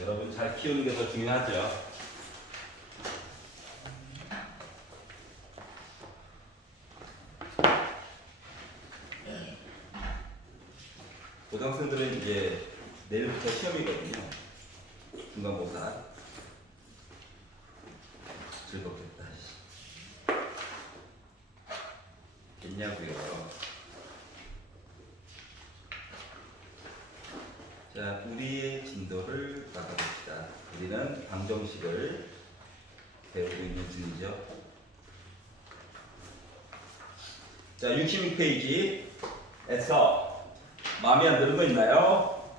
여러분 잘 키우는 게 더 중요하죠. 고등학생들은 이제 내일부터 시험이거든요. 중간고사. 즐겁겠다. 됐냐고요. 자, 우리의 진도를 바꿔봅시다. 우리는 방정식을 배우고 있는 중이죠. 자, 66페이지에서 마음에 안 드는 거 있나요?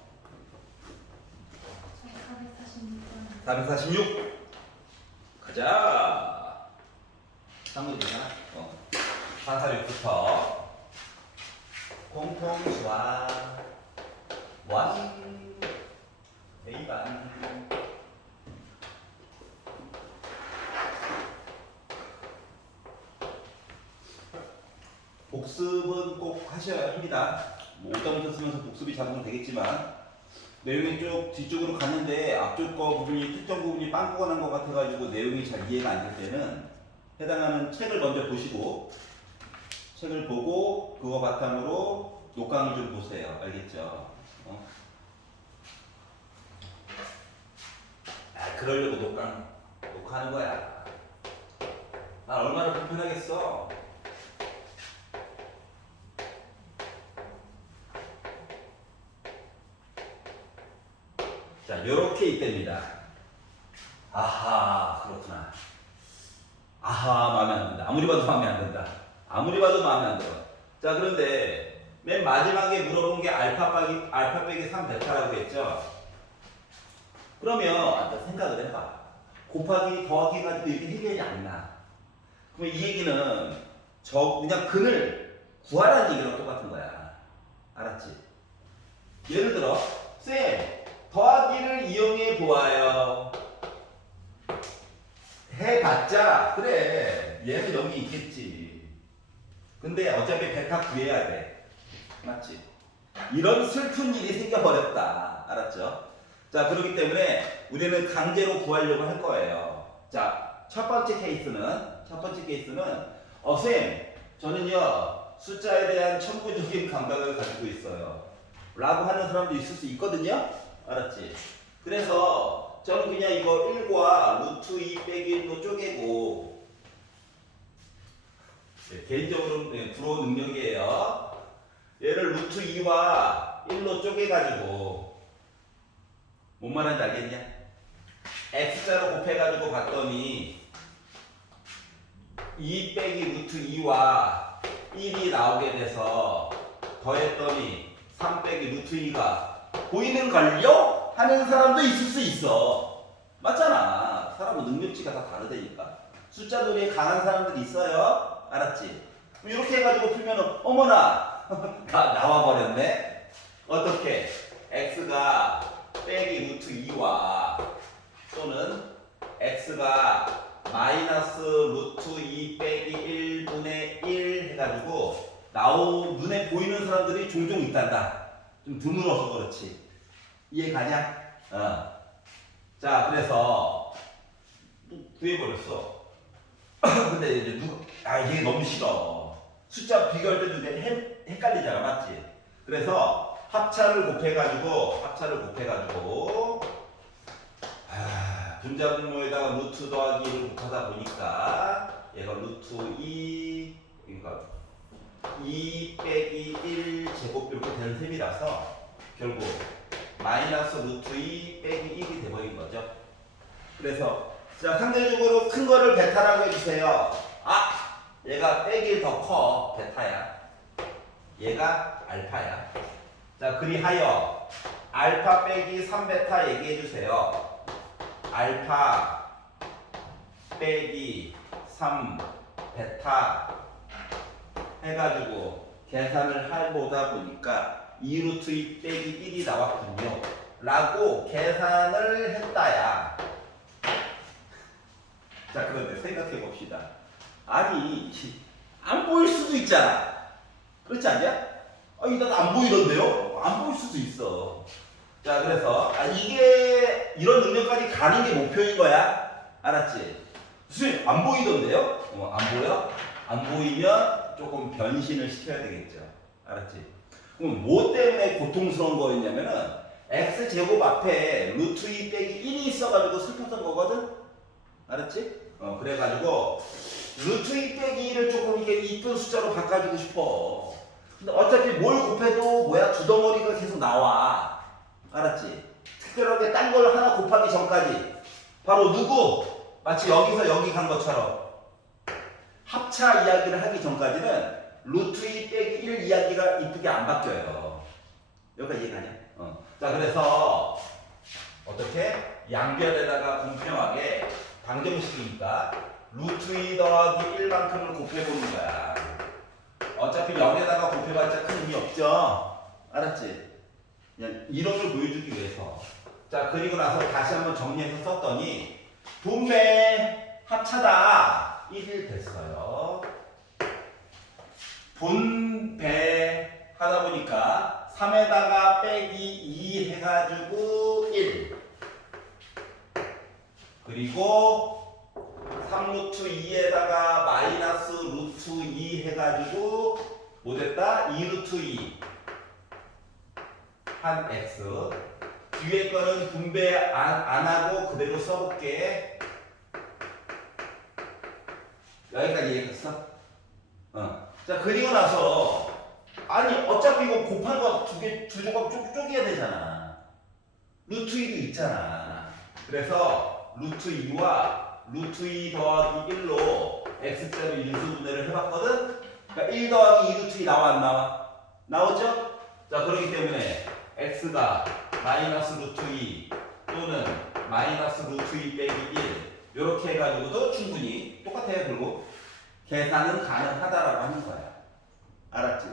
446 가자. 3문제잖아. 446부터 공통수와 원 A반 복습은 꼭 하셔야 합니다. 뭐 오답부터 쓰면서 복습이 자동으로 되겠지만 내용이 쭉 뒤쪽으로 갔는데 앞쪽 거 부분이 특정 부분이 빵꾸가 난 것 같아가지고 내용이 잘 이해가 안 될 때는 해당하는 책을 먼저 보시고 책을 보고 그거 바탕으로 녹강을 좀 보세요. 알겠죠? 그러려고 녹화하는 거야. 난 얼마나 불편하겠어. 자, 요렇게 있답니다. 아하, 그렇구나. 아하, 마음에 안 든다. 아무리 봐도 마음에 안 든다. 아무리 봐도 마음에 안 들어. 자, 그런데 맨 마지막에 물어본 게 알파 빼기 3 베타라고 했죠? 그러면 생각을 해봐. 곱하기 더하기 해가지고 이렇게 해결이 안 나. 그럼 이 얘기는 그냥 근을 구하라는 얘기랑 똑같은 거야. 알았지? 예를 들어 쌤, 더하기를 이용해 보아요. 해봤자 그래, 얘는 여기 있겠지. 근데 어차피 베타 구해야 돼. 맞지? 이런 슬픈 일이 생겨버렸다. 알았죠? 자, 그렇기 때문에 우리는 강제로 구하려고 할 거예요. 자, 첫 번째 케이스는 쌤, 저는요 숫자에 대한 천부적인 감각을 가지고 있어요 라고 하는 사람도 있을 수 있거든요. 알았지? 그래서 저는 그냥 이거 1과 루트 2 빼기 1로 쪼개고, 개인적으로 불어 능력이에요. 얘를 루트 2와 1로 쪼개가지고 뭔 말인지 알겠냐? x자로 곱해가지고 봤더니 2 빼기 루트 2와 1이 나오게 돼서 더했더니 3 빼기 루트 2가 보이는걸요? 하는 사람도 있을 수 있어. 맞잖아. 사람은 능력치가 다 다르다니까. 숫자 논리에 강한 사람들이 있어요. 알았지? 이렇게 해가지고 풀면은 어머나 다 나와버렸네. 어떻게? x가 빼기 루트 2와 또는 x가 마이너스 루트 2 빼기 1분의 1 해가지고 눈에 보이는 사람들이 종종 있단다. 좀 드물어서 그렇지. 이해가냐? 자, 그래서 구해버렸어. 근데 이제 이게 너무 싫어. 숫자 비교할 때도 이제 헷갈리잖아. 맞지? 그래서 합차를 곱해가지고 분자분모에다가 루트 더하기 1을 곱하다 보니까 얘가 루트 2, 그러니까 2 빼기 1 제곱 이렇게 되는 셈이라서 결국 마이너스 루트 2 빼기 1이 돼버린 거죠. 그래서 자, 상대적으로 큰 거를 베타라고 해주세요. 얘가 빼기 1 더 커. 베타야. 얘가 알파야. 자, 그리하여 알파 빼기 3베타 얘기해주세요. 알파 빼기 3 베타 해가지고 계산을 해보다 보니까 2루트 2 빼기 1이 나왔군요 라고 계산을 했다야. 자, 그런데 생각해 봅시다. 아니, 안 보일 수도 있잖아. 그렇지 않냐? 난 안 보이던데요? 안 보일 수도 있어. 자, 그래서 이게 이런 능력까지 가는 게 목표인 거야. 알았지? 선생님 안 보이던데요? 안 보여? 안 보이면 조금 변신을 시켜야 되겠죠. 알았지? 그럼 뭐 때문에 고통스러운 거였냐면은 x제곱 앞에 루트 2 빼기 1이 있어가지고 슬펐던 거거든? 알았지? 그래가지고 루트 2 빼기 1을 조금 이게 이쁜 숫자로 바꿔주고 싶어. 근데 어차피 뭘 곱해도 뭐야? 두 덩어리가 계속 나와. 알았지? 특별하게 딴 걸 하나 곱하기 전까지 바로 누구? 마치 여기서 여기 간 것처럼 합차 이야기를 하기 전까지는 루트 2 빼기 1 이야기가 이쁘게 안 바뀌어요. 여기까지 이해가냐? 자, 그래서 어떻게? 양변에다가 공평하게 방정식이니까 루트 2 더하기 1만큼을 곱해보는 거야. 어차피 0에다가 곱해봤자 큰 의미 없죠? 알았지? 그냥 이론을 보여주기 위해서. 자, 그리고 나서 다시 한번 정리해서 썼더니 분배 합차다 1일 됐어요. 분배 하다 보니까 3에다가 빼기 2 해가지고 1. 그리고 3루트 2에다가 마이너스 루트 2 해가지고 뭐 됐다? 2루트 2 한 x. 뒤에 거는 분배 안 하고 그대로 써볼게. 여기까지 이해했어? 자, 그리고 나서 아니 어차피 이거 곱한 거 두 조각 쪼개야 되잖아. 루트 2도 있잖아. 그래서 루트 2와 루트 2 더하기 1로 x자로 인수분해를 해봤거든? 그러니까 1 더하기 2 루트 2 나와 안 나와? 나오죠? 자, 그렇기 때문에 x가 마이너스 루트 2 또는 마이너스 루트 2 빼기 1 이렇게 해가지고도 충분히 똑같아요. 그리고 계산은 가능하다라고 하는 거야. 알았지?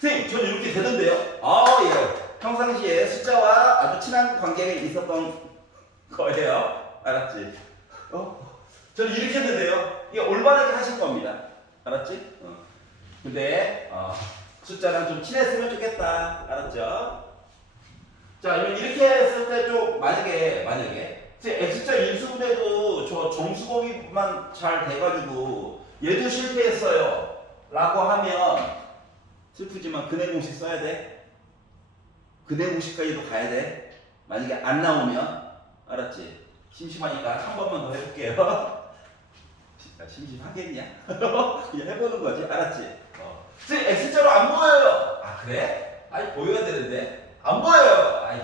선생님, 저는 이렇게 되던데요? 예. 평상시에 숫자와 아주 친한 관계가 있었던 거예요. 알았지? 저는 이렇게 했는데요. 이게 올바르게 하실 겁니다. 알았지? 근데 숫자랑 좀 친했으면 좋겠다. 알았죠? 자, 이렇게 했을 때 좀 만약에 X자 인수분해도 저 정수범위만 잘 돼가지고 얘도 실패했어요 라고 하면 슬프지만 근해 공식 써야 돼. 근해 공식까지도 가야 돼. 만약에 안 나오면 알았지? 심심하니까 한 번만 더 해볼게요. 심심하겠냐? 그냥 해보는 거지. 알았지? 선생님 X자로 안 보여요. 아, 그래? 아니 보여야 되는데 안 보여요. 아이,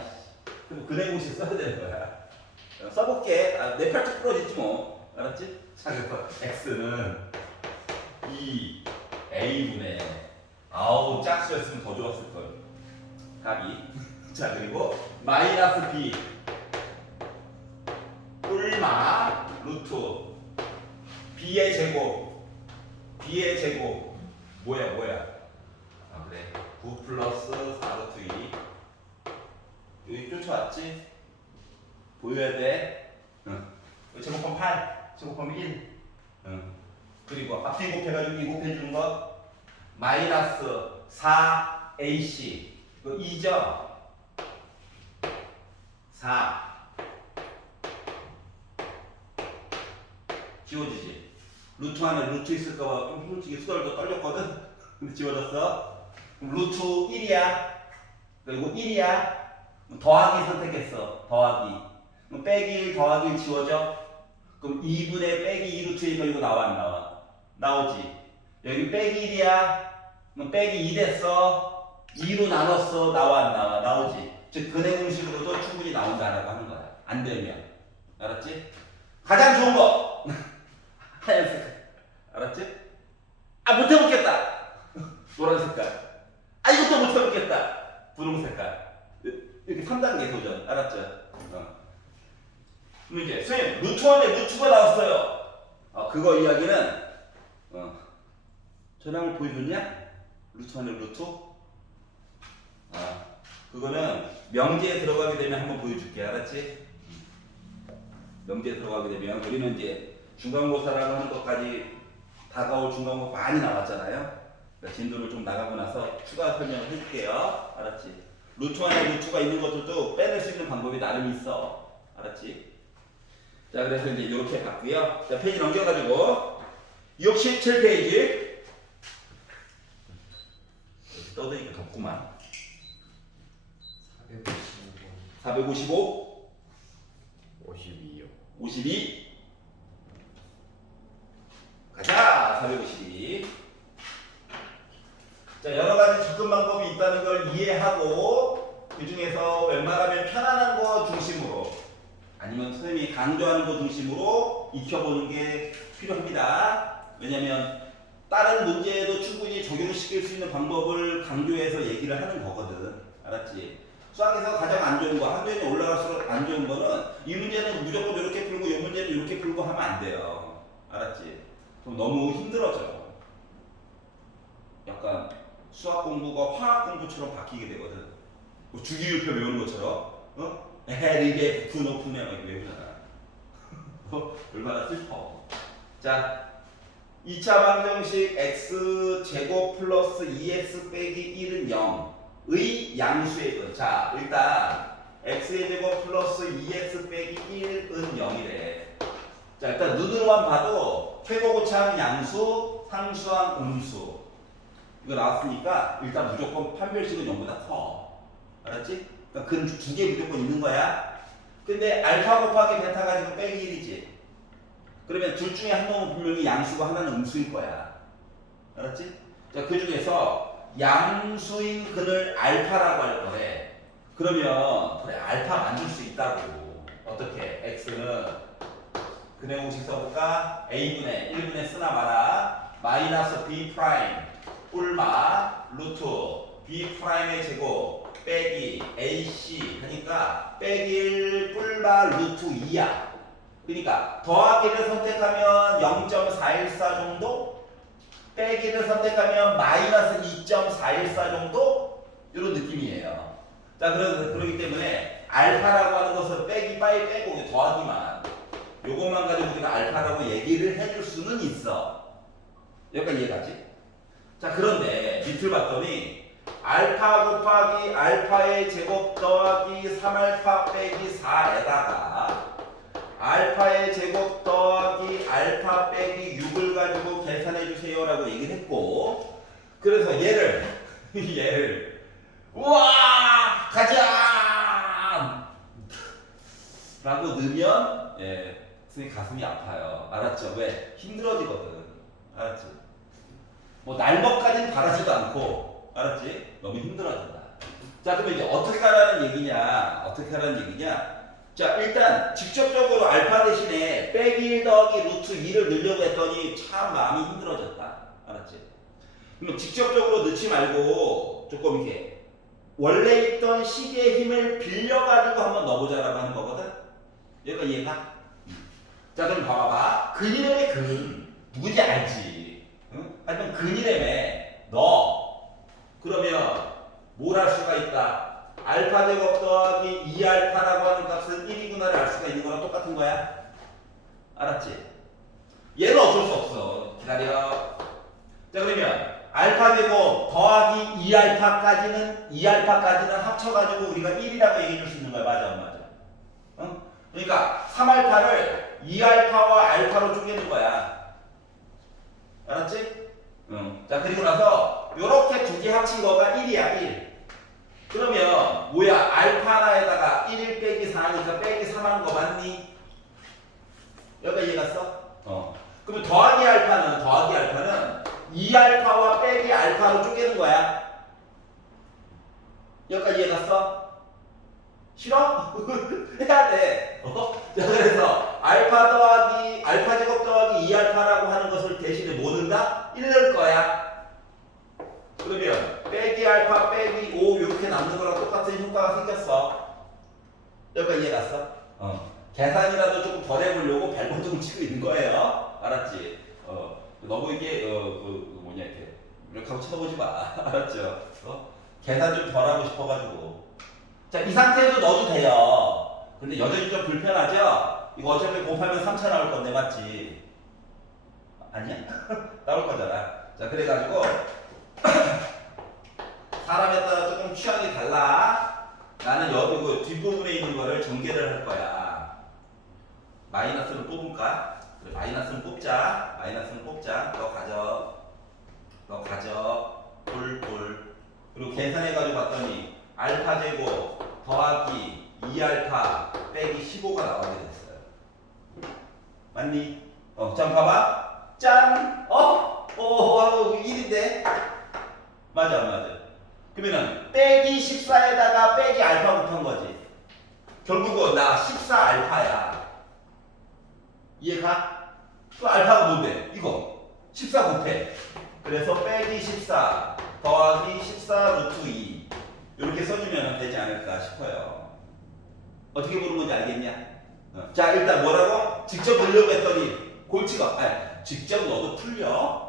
그럼 근해 공식 써야 되는 거야. 써볼게. 내 팔뚝 부러지지 뭐. 알았지? 자, 그래서 x는 2a분의 아우 짝수였으면 더 좋았을걸. 답이. 자, 그리고 마이너스 b 뿔마 루트 b의 제곱 뭐야? 그래. 9 플러스 4 루트 2 여기 쫓아왔지? 보여야 돼. 제곱하면 8, 제곱하면 1. 그리고 앞뒤 곱해가지고 이 곱해주는 거 마이너스 4ac 이거 2죠? 4 지워지지. 루트 안에 루트 있을까봐 좀 솔직히 수덜도 떨렸거든? 근데 지워졌어. 그럼 루트 1이야. 그리고 1이야. 더하기 선택했어. 더하기. 그럼 빼기 1 더하기 1 지워져? 그럼 2분의 빼기 2루트 1 이거 나와 안 나와? 나오지. 여기 빼기 1이야. 그럼 빼기 2 됐어. 2로 나눴어. 나와 안 나와? 나오지. 즉 근해 공식으로도 충분히 나온다라고 하는 거야. 안 되면. 알았지? 가장 좋은 거. 하얀 색깔. 알았지? 못 해먹겠다. 노란 색깔. 이것도 못 해먹겠다. 분홍 색깔. 이렇게 3단계 도전. 알았죠? 그럼 이제 선생님 루트 안에 루트가 나왔어요. 그거 이야기는 전화를 보여줬냐? 루트 안에 루트? 그거는 명제에 들어가게 되면 한번 보여줄게. 알았지? 명제에 들어가게 되면 우리는 이제 중간고사라고 하는 것까지 다가올 중간고사 많이 나왔잖아요. 그러니까 진도를 좀 나가고 나서 추가 설명을 해줄게요. 알았지? 루트 안에 루트가 있는 것들도 빼낼 수 있는 방법이 나름 있어. 알았지? 자, 그래서 이제 이렇게 봤고요. 자, 페이지 넘겨가지고 67페이지. 떠드니까 덥구만. 455, 52요. 52. 가자. 452. 자, 여러 가지 접근 방법이 있다는 걸 이해하고 그 중에서 웬만하면 편안한 거 중심으로 아니면 선생님이 강조하는 거 중심으로 익혀보는 게 필요합니다. 왜냐면 다른 문제에도 충분히 적용시킬 수 있는 방법을 강조해서 얘기를 하는 거거든. 알았지? 수학에서 가장 안 좋은 거, 학년이 올라갈수록 안 좋은 거는 이 문제는 무조건 이렇게 풀고 이 문제는 이렇게 풀고 하면 안 돼요. 알았지? 그럼 너무 힘들어져. 약간 수학 공부가 화학 공부처럼 바뀌게 되거든. 뭐 주기율표 외우는 것처럼, 어? 에리게 부프 높으면 막 외우잖아. 얼마나 슬퍼. 자, 2차 방정식 x 제곱 플러스 2x 빼기 1은 0의 양수의 것. 자, 일단 x의 제곱 플러스 2x 빼기 1은 0이래. 자, 일단 눈으로만 봐도 최고고차항 양수, 상수항 음수 이거 나왔으니까 일단 무조건 판별식은 0보다 커. 알았지? 그러니까 근 두 개 무조건 있는 거야. 근데 알파 곱하기 베타가 지금 빼기 1이지. 그러면 둘 중에 한 놈은 분명히 양수고 하나는 음수일 거야. 알았지? 자, 그 중에서 양수인 근을 알파라고 할 거래. 그러면 그래 알파 만들 수 있다고. 어떻게? x는 근의 공식 써볼까? a분의 1분의 쓰나 마라 마이너스 b 프라임 뿔마 루트 b 프라임의 제곱 빼기 ac 하니까 빼기 1 뿔마 루트 2야. 그러니까 더하기를 선택하면 0.414 정도, 빼기를 선택하면 마이너스 2.414 정도 이런 느낌이에요. 자, 그러기 때문에 알파라고 하는 것은 빼기 빨리 빼고 더하기만 요것만 가지고 우리가 알파라고 얘기를 해줄 수는 있어. 여기까지 이해가지? 자, 그런데 밑을 봤더니 알파 곱하기 알파의 제곱 더하기 3알파 빼기 4에다가 알파의 제곱 더하기 알파 빼기 6을 가지고 계산해 주세요 라고 얘기를 했고, 그래서 얘를 우와 가자 라고 넣으면 선생님 가슴이 아파요. 알았죠? 왜? 힘들어지거든. 알았지? 뭐 날먹까지는 바라지도 않고, 알았지? 너무 힘들어진다. 자, 그러면 이제 어떻게 하라는 얘기냐? 자, 일단 직접적으로 알파 대신에 빼기 1 더하기 루트 2를 넣으려고 했더니 참 마음이 힘들어졌다. 알았지? 그럼 직접적으로 넣지 말고 조금 이렇게 원래 있던 식의 힘을 빌려가지고 한번 넣어보자라고 하는 거거든? 여기가 이해가? 자, 그럼 봐봐. 근이름의 근 누군지 알지? 응? 하여튼 근이름에 너 그러면 뭘 할 수가 있다? 알파 제곱 더하기 2알파라고 하는 값은 1이구나를 알 수가 있는 거랑 똑같은 거야. 알았지? 얘는 어쩔 수 없어. 기다려. 자, 그러면 알파 제곱 더하기 2알파까지는 합쳐가지고 우리가 1이라고 얘기해 줄 수 있는 거야. 맞아, 안 맞아? 응? 그러니까 3알파를 2알파와 알파로 쪼개는 거야. 알았지? 응. 자, 그리고 나서 요렇게 두 개 합친 거가 1이야, 1. 그러면 뭐야? 알파 하나에다가 1 빼기 4니까 빼기 3 하는 거 맞니? 여기가 이해갔어? 그러면 더하기 알파는 2알파와 빼기 알파로 쪼개는 거야. 여기까지 이해갔어? 싫어? 해야 돼. 자, 그래서 알파 제곱 더하기 2알파라고 하는 것을 대신에 뭐 넣는다? 1 넣을 거야. 그러면 빼기 알파 빼기 5 이렇게 남는 거랑 똑같은 효과가 생겼어. 여기까지 이해갔어? 계산이라도 조금 덜 해보려고 발버둥 치고 있는 거예요. 알았지? 너무 이게 이렇게 하고 쳐다보지 마. 알았죠? 계산 좀 덜 하고 싶어가지고. 자, 이 상태도 넣어도 돼요. 근데 여전히 좀 불편하죠? 이거 어차피 곱하면 3차 나올 건데 맞지? 아니야? 나올 거잖아. 자, 그래가지고 사람에 따라 조금 취향이 달라. 나는 이거 뒷부분에 있는 거를 전개를 할 거야. 마이너스는 뽑을까? 그래, 마이너스는 뽑자. 마이너스는 뽑자. 너 가져. 뿔. 그리고 계산해가지고 봤더니 알파 제곱 더하기 2알파 빼기 15가 나오게 됐어요. 맞니? 자, 봐봐. 짠! 1인데? 맞아, 안 맞아? 그러면은 빼기 14에다가 빼기 알파 곱한 거지. 결국은 나 14알파야. 이해가? 또 알파가 뭔데? 이거 14 곱해. 그래서 빼기 14 더하기 14 루트 2 이렇게 써주면 되지 않을까 싶어요. 어떻게 보는 건지 알겠냐? 자, 일단 뭐라고? 직접 넣으려고 했더니 골치가 직접 넣어도 풀려.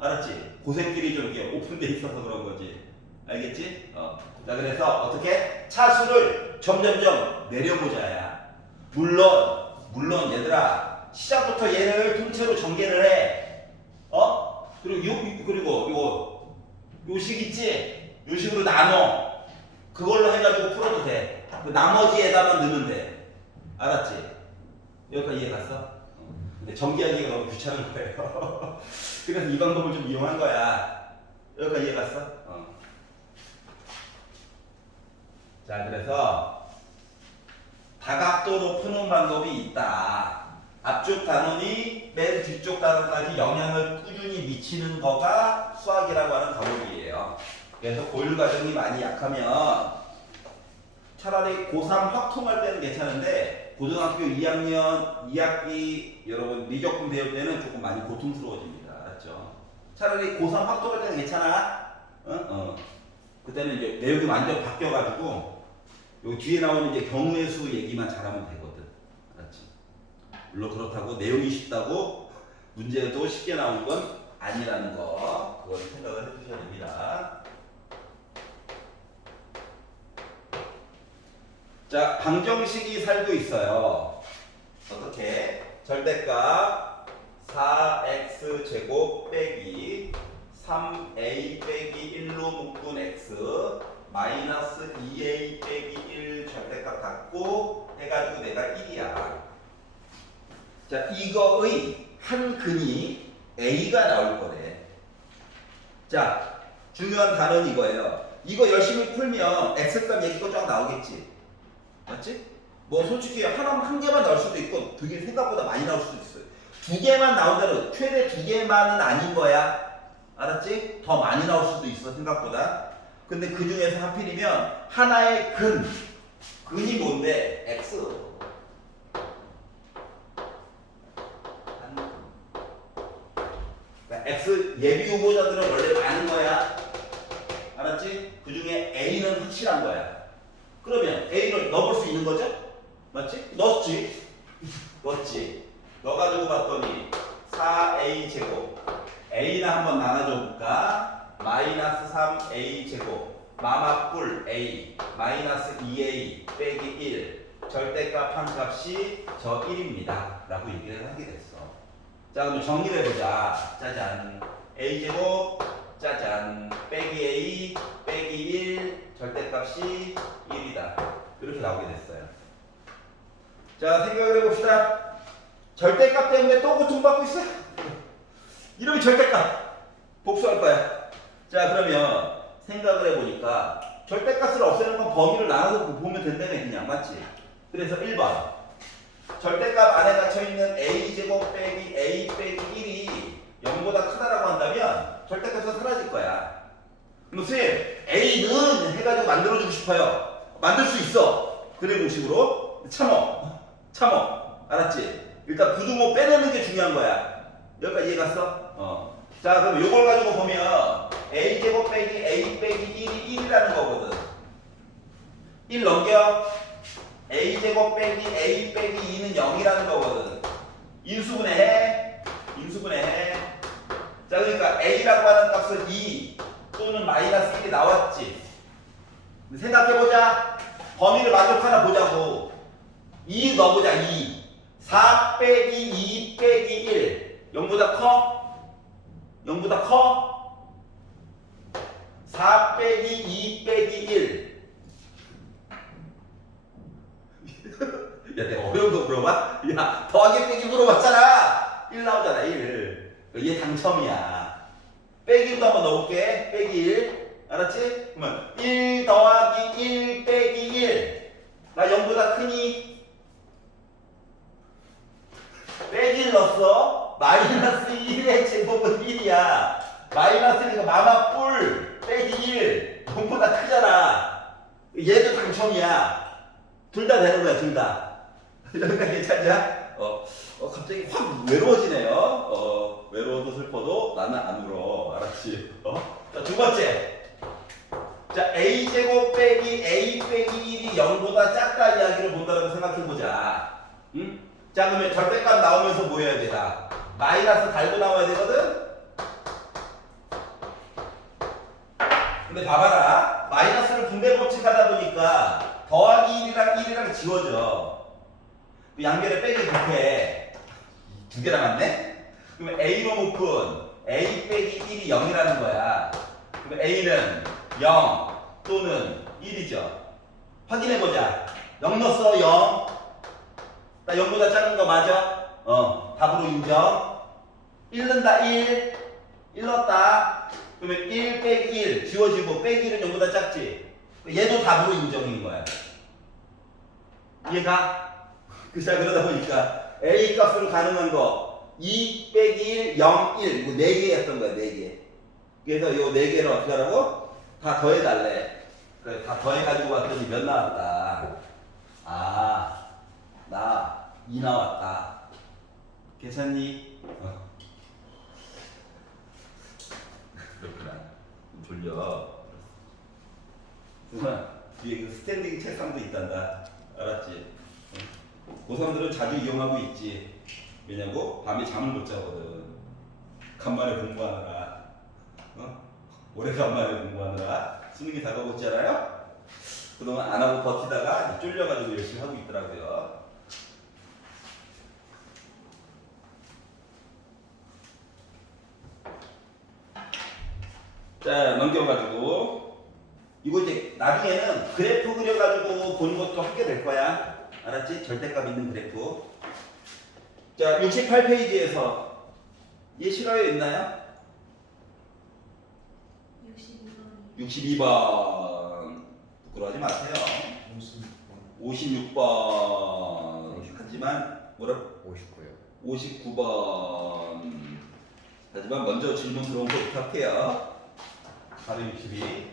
알았지? 고생길이 좀 이렇게 오픈돼 있어서 그런 거지. 알겠지? 자, 그래서 어떻게? 차수를 점점점 내려보자야. 물론 얘들아, 시작부터 얘를 통째로 전개를 해. 그리고 요 식 있지? 요 식으로 나눠. 그걸로 해가지고 풀어도 돼. 그 나머지에다만 넣으면 돼. 알았지? 여기까지 이해 갔어? 근데 전개하기가 너무 귀찮은 거예요. 그래서 이 방법을 좀 이용한 거야. 여기까지 이해 갔어? 자, 그래서 다각도로 푸는 방법이 있다. 앞쪽 단원이 맨 뒤쪽 단원까지 영향을 꾸준히 미치는 거가 수학이라고 하는 과목이에요. 그래서 고율 과정이 많이 약하면 차라리 고3 확통할 때는 괜찮은데 고등학교 2학년 2학기 여러분 미적분 배울 때는 조금 많이 고통스러워집니다. 알았죠? 차라리 고3 확통할 때는 괜찮아. 그때는 이제 내용이 완전 바뀌어가지고 요 뒤에 나오는 이제 경우의 수 얘기만 잘하면 되거든. 알았지? 물론 그렇다고 내용이 쉽다고 문제도 쉽게 나오는 건 아니라는 거 그걸 생각을 해주셔야 됩니다. 자, 방정식이 살고 있어요. 어떻게? 절대값 4x 제곱 빼기 3a 빼기 1로 묶은 x 마이너스 2a 빼기 1 절대값 갖고 해가지고 내가 1이야. 자, 이거의 한 근이 a가 나올 거래. 자, 중요한 단어는 이거예요. 이거 열심히 풀면 x값 얘기가 쫙 나오겠지. 맞지? 뭐 솔직히 한 개만 나올 수도 있고 되게 생각보다 많이 나올 수도 있어요. 두 개만 나온다는 최대 두 개만은 아닌 거야. 알았지? 더 많이 나올 수도 있어 생각보다. 근데 그 중에서 하필이면 하나의 근이 뭔데? x. 그러니까 x 예비 후보자들은 원래 많은 거야. 알았지? 그 중에 a는 확실한 거야. 그러면 a를 넣어볼 수 있는 거죠? 맞지? 넣었지? 넣어가지고 봤더니 4a 제곱 a나 한번 나눠줘 볼까? 마이너스 3a 제곱 마마뿔 a 마이너스 2a 빼기 1 절대값 한 값이 저 1입니다 라고 얘기를 하게 됐어. 자, 그럼 정리를 해보자. 짜잔, a 제곱 짜잔 빼기 a 빼기 1 절대값이 1이다 이렇게 나오게 됐어요. 자, 생각을 해봅시다. 절대값 때문에 또 고통받고 있어? 이러면 절대값 복수할 거야. 자, 그러면 생각을 해보니까 절대값을 없애는 건 범위를 나눠서 보면 된다며 그냥. 맞지? 그래서 1번 절대값 안에 갇혀있는 a제곱 빼기 a 빼기 1이 0보다 크다라고 한다면 절대값은 사라질 거야. 그럼 선생님 a는 해가지고 만들어주고 싶어요. 만들 수 있어. 그래 공식으로 참어. 알았지? 일단 부등호 빼내는 게 중요한 거야. 여기까지 이해 갔어? 자, 그럼 요걸 가지고 보면 a제곱 빼기 a 빼기 1이 1이라는 거거든. 1 넘겨. a제곱 빼기 a 빼기 2는 0이라는 거거든. 인수분해. 자, 그러니까 a라고 하는 값은 2 또는 마이너스 1이 나왔지. 생각해보자. 범위를 만족하나 보자고. 2 넣어보자. 2 4 빼기 2 빼기 1 0보다 커? 0보다 커? 4 빼기 2 빼기 1 야, 내가 어려운 거 물어봐? 야, 더하기 빼기 물어봤잖아. 1 나오잖아, 1. 얘 당첨이야. 빼기도 한번 넣어볼게. 빼기 1. 알았지? 그러면 1 더하기 1 빼기 1. 나 0보다 크니? 빼기를 넣었어. 마이너스 1의 제곱은 1이야. 마이너스니까 마마뿔 빼기 1. 0보다 크잖아. 얘도 당첨이야. 둘 다 되는 거야, 둘 다. 여기까지 괜찮냐? 갑자기 확 외로워지네요. 외로워도 슬퍼도 나는 안 울어. 알았지? 자, 두 번째. 자, a제곱 빼기 a 빼기 1이 0보다 작다 이야기를 본다고 생각해보자. 응? 자, 그러면 절대값 나오면서 뭐 해야 되나? 마이너스 달고 나와야 되거든? 근데 봐봐라. 마이너스를 분배 법칙 하다 보니까 더하기 1이랑 지워져. 그 양변에 빼기 곱해. 두 개 남았네? 그러면 A로 묶은 A 빼기 1이 0이라는 거야. 그러면 A는 0 또는 1이죠. 확인해보자. 0 넣었어, 0. 나 0보다 작은 거 맞아? 답으로 인정. 1 넣는다, 1. 1 넣었다. 그러면 1 빼기 1 지워지고 빼기 1은 0보다 작지? 얘도 답으로 인정인 거야. 이해가? 자, 그러다 보니까 A 값으로 가능한 거 2 빼기 1, 0, 1 이거 4개였던 거야, 4개. 그래서 요 4개를 어떻게 하라고? 다 더해달래. 그래, 다 더해가지고 왔더니 몇 나왔다. 나 2 나왔다. 괜찮니? 그렇구나. 졸려. 그만 뒤에 그 스탠딩 책상도 있단다. 알았지? 고3들은 자주 이용하고 있지. 왜냐고? 밤에 잠을 못 자거든. 간만에 공부하느라. 오래간만에 공부하느라 수능이 다가오잖아요? 그동안 안 하고 버티다가 쫄려가지고 열심히 하고 있더라고요. 자, 넘겨가지고 이거 이제 나중에는 그래프 그려가지고 보는 것도 하게 될 거야. 알았지? 절대값 있는 그래프. 자, 68페이지에서 얘 실어요 있나요? 62번. 부끄러워하지 마세요. 56번. 하지만 뭐라? 59요. 59번. 하지만 먼저 질문 들어온 거 부탁해요. 462.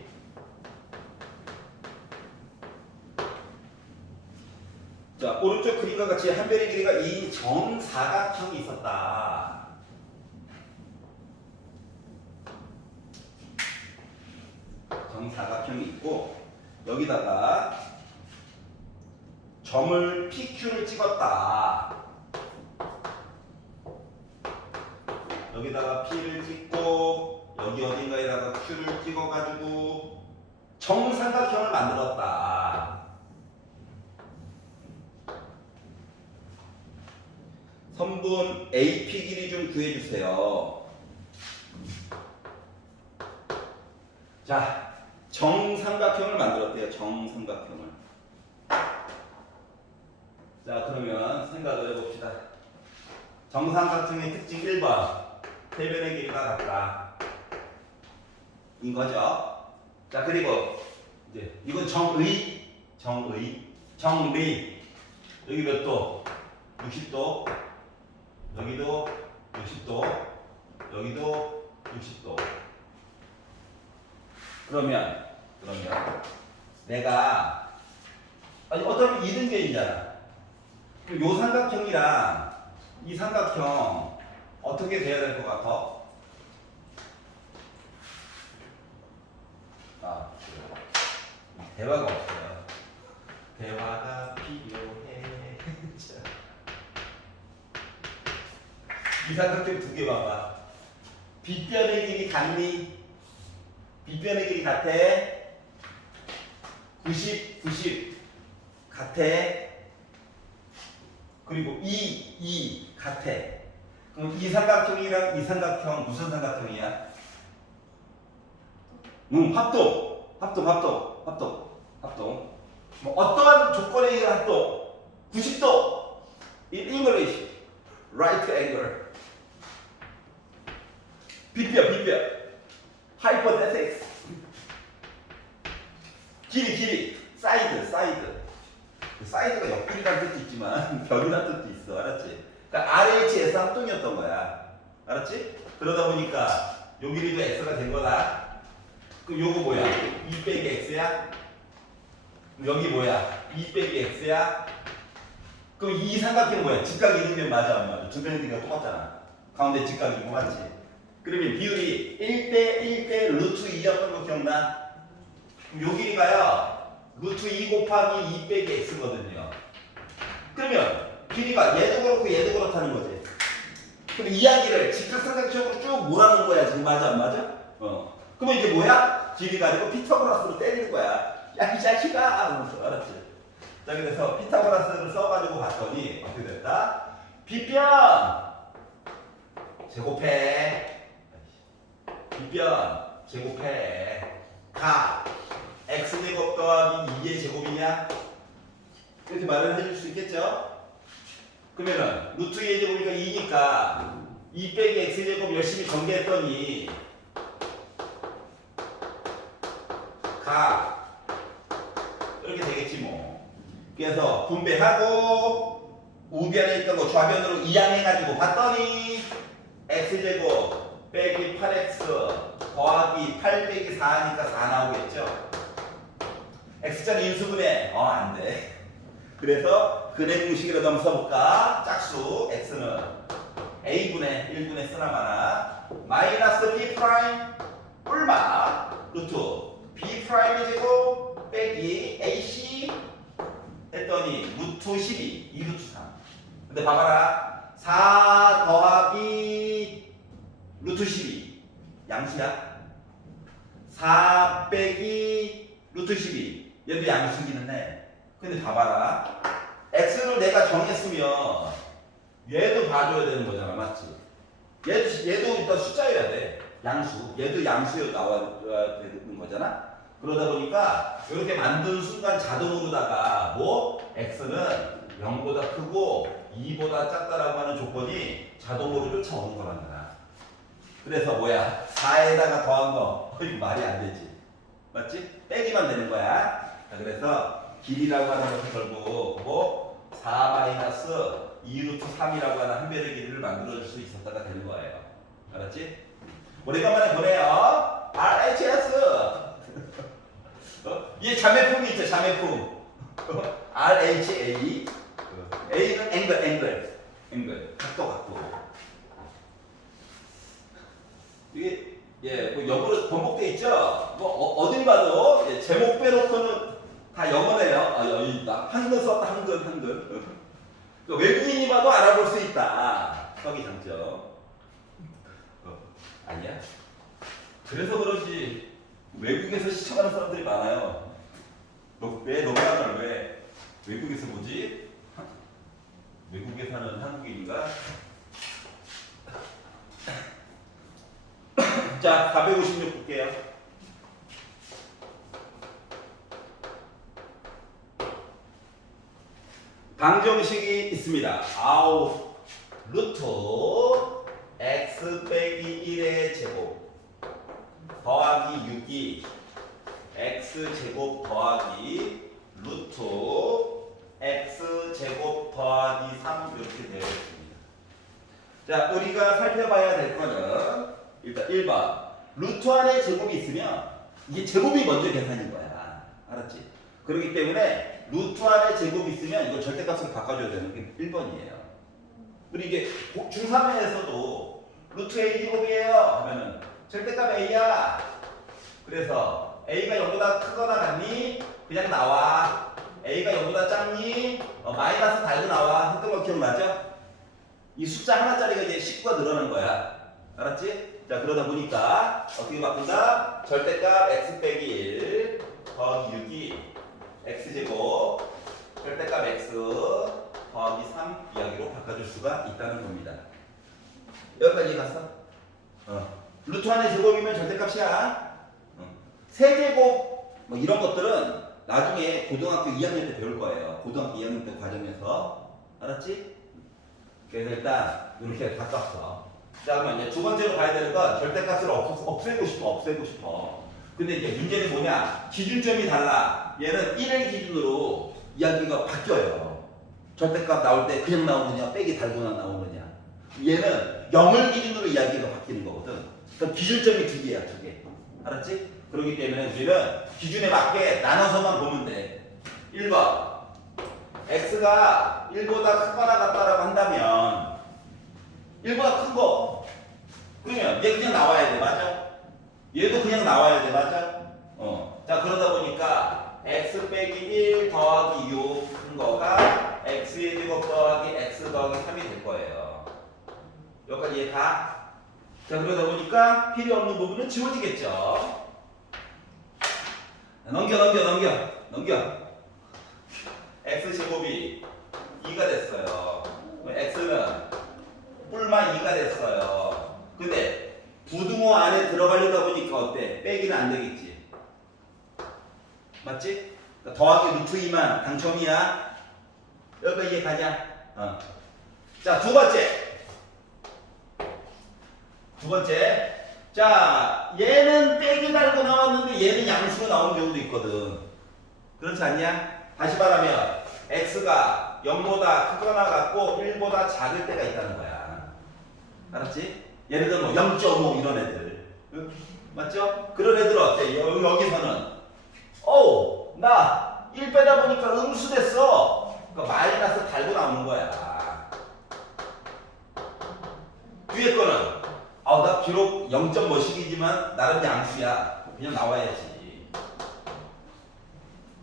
자, 오른쪽 그림과 같이 한 변의 길이가 2인 정사각형이 있었다. 정사각형이 있고 여기다가 점을 PQ를 찍었다. 여기다가 P를 찍고 여기 어딘가에다가 Q를 찍어가지고 정삼각형을 만들었다. 선분 AP 길이 좀 구해주세요. 자, 정삼각형을 만들었대요. 정삼각형을. 자, 그러면 생각을 해봅시다. 정삼각형의 특징 1번. 대변의 길이가 같다. 인 거죠. 자, 그리고 이제 이건 정의. 정리. 여기 몇 도? 60도. 여기도 60도. 여기도 60도. 그러면 내가 어차피 이등변이잖아. 그럼 요 삼각형이랑 이 삼각형 어떻게 돼야 될 것 같아? 대화가 없어요. 대화가 필요해. 이 삼각형 두 개 봐봐. 빗변의 길이 같니? 빗변의 길이 같아. 90 같아. 그리고 2 같아. 그럼 이 삼각형이랑 이 삼각형 무슨 삼각형이야? 합동. 뭐 어떠한 조건에 의한 합동. 90도. In English, right angle. 비뼈. Hypothesis. 길이. 사이드. 사이드가 옆길이라는 뜻도 있지만 벽이라는 뜻도 있어. 알았지? 그러니까 RH에서 합동이었던 거야. 알았지? 그러다 보니까 요 길이도 x가 된 거다. 그럼 요거 뭐야? 2 빼기 x야? 여기 뭐야? 2 빼기 x야? 그럼 이 삼각형 뭐야? 직각 이등변 맞아 안 맞아? 두 변의 똑같잖아. 가운데 직각이고 맞지? 그러면 비율이 1대 루트 2였던 거 기억나? 그럼 요 길이가요 루트 2 곱하기 2 빼기 x거든요. 그러면 길이가 얘도 그렇고 얘도 그렇다는 거지. 그럼 이야기를 직각삼각형으로 쭉 몰아놓은 거야. 지금 맞아 안 맞아? 그러면 이제 뭐야? 길이가 아니고 피타고라스로 때리는 거야. 야 이 자식아 하면서. 알았지? 자 그래서 피타고라스를 써가지고 봤더니 어떻게 됐다? 빗변 제곱해 가 x제곱 더하기 2의 제곱이냐? 이렇게 말을 해줄 수 있겠죠? 그러면은 루트 2의 제곱이니까 2니까 2 빼기 x제곱 열심히 전개했더니 가 이렇게 되겠지 뭐. 그래서 분배하고 우변에 있던 거 좌변으로 이항해가지고 봤더니 x제곱 빼기 8x 더하기 8 빼기 4니까 4 나오겠죠? x자는 인수분해 안돼. 그래서 근해 공식으로 한번 써볼까? 짝수 x는 a분의 1분의 쓰나마나 마이너스 b 프라임 뿔마 루트 b 프라임의 제곱 빼기 ac 했더니 루트 12 2루트 3. 근데 봐봐라 4 더하기 루트 12 양수야. 4 빼기 루트 12 얘도 양수기는 해. 근데 봐봐라 x를 내가 정했으면 얘도 봐줘야 되는 거잖아. 맞지? 얘도 일단 숫자여야 돼. 양수. 얘도 양수여 나와야 되는 거잖아. 그러다 보니까 이렇게 만든 순간 자동으로다가 뭐 x는 0보다 크고 2보다 작다라고 하는 조건이 자동으로 쫓아오는 거란 거야. 그래서 뭐야? 4에다가 더한 거 이거 말이 안 되지. 맞지? 빼기만 되는 거야. 자, 그래서 길이라고 하는 것은 결국 뭐 4 마이너스 2루트 3이라고 하는 한 변의 길이를 만들어줄 수 있었다가 되는 거예요. 알았지? 오래간만에 보네요. RHS. 얘 자매품이 있죠. 자매품. RHA. A는 앵글. 각도. 이게 뭐 영어로 번복돼 있죠. 뭐 어딜 봐도 제목 빼놓고는 다 영어네요. 여기 한글 썼다 한글. 외국인이 봐도 알아볼 수 있다. 거기 장점. 아니야? 그래서 그런지 외국에서 시청하는 사람들이 많아요. 왜 너무하나 왜 외국에서 보지? 외국에 사는 한국인인가? 자, 456 볼게요. 방정식이 있습니다. 루트 x 빼기 1의 제곱 더하기 6이 x 제곱 더하기 루트 x 제곱 더하기 3 이렇게 되어 있습니다. 자, 우리가 살펴봐야 될 거는 일단 1번 루트 안에 제곱이 있으면 이게 제곱이 먼저 계산인 거야. 알았지? 그렇기 때문에 루트 안에 제곱이 있으면 이걸 절대값으로 바꿔줘야 되는 게 1번이에요. 그리고 이게 중3에서도 루트 a 제곱이에요 하면은 절대값 a야. 그래서 a가 0보다 크거나 같니? 그냥 나와. a가 0보다 작니? 마이너스 달고 나와. 했던 거 기억나죠? 이 숫자 하나짜리가 이제 19가 늘어난 거야. 알았지? 자, 그러다 보니까 어떻게 바꾼다? 절대값 x 빼기 1 더하기 6이 x제곱 절대값 x 더하기 3 이야기로 바꿔줄 수가 있다는 겁니다. 여기까지 갔어? 루트 안의 제곱이면 절대값이야. 세제곱 뭐 이런 것들은 나중에 고등학교 2학년 때 배울 거예요. 고등학교 2학년 때 과정에서. 알았지? 그래서 일단 이렇게 바꿨어. 자, 그러면 이제 두 번째로 봐야 되는 건 절대값을 없애고 싶어. 근데 이제 문제는 뭐냐? 기준점이 달라. 얘는 1을 기준으로 이야기가 바뀌어요. 절대값 나올 때 그냥 나오느냐, 빼기 달고나 나오느냐. 얘는 0을 기준으로 이야기가 바뀌는 거거든. 그럼 기준점이 두 개야, 두 개. 알았지? 그렇기 때문에 우리는 기준에 맞게 나눠서만 보면 돼. 1번. x가 1보다 크거나 같다라고 한다면 1보다 큰 거. 그러면 얘 그냥 나와야 돼. 맞아? 얘도 그냥 나와야 돼. 맞아? 자, 그러다 보니까 x 빼기 1 더하기 6 큰 거가 x의 제곱 더하기 x 더하기 3이 될 거예요. 여기까지 얘 다. 자, 그러다 보니까 필요 없는 부분은 지워지겠죠. 넘겨. x제곱이 2가 됐어요. x는 뿔마 2가 됐어요. 근데 부등호 안에 들어가려다 보니까 어때? 빼기는 안 되겠지. 맞지? 그러니까 더하기 루트 2만 당첨이야. 여기까지 이해 가냐? 자, 두 번째. 자, 얘는 빼기 달고 나왔는데 얘는 양수로 나오는 경우도 있거든. 그렇지 않냐? 다시 말하면 x가 0보다 크거나 같고 1보다 작을 때가 있다는 거야. 알았지? 예를 들어 뭐 0.5 이런 애들. 맞죠? 그런 애들 어때? 여기서는 나 1 빼다 보니까 음수 됐어. 그러니까 마이너스 달고 나오는 거야. 뒤에 거는 나 비록 0. 뭐씩이지만 나름 양수야. 그냥 나와야지.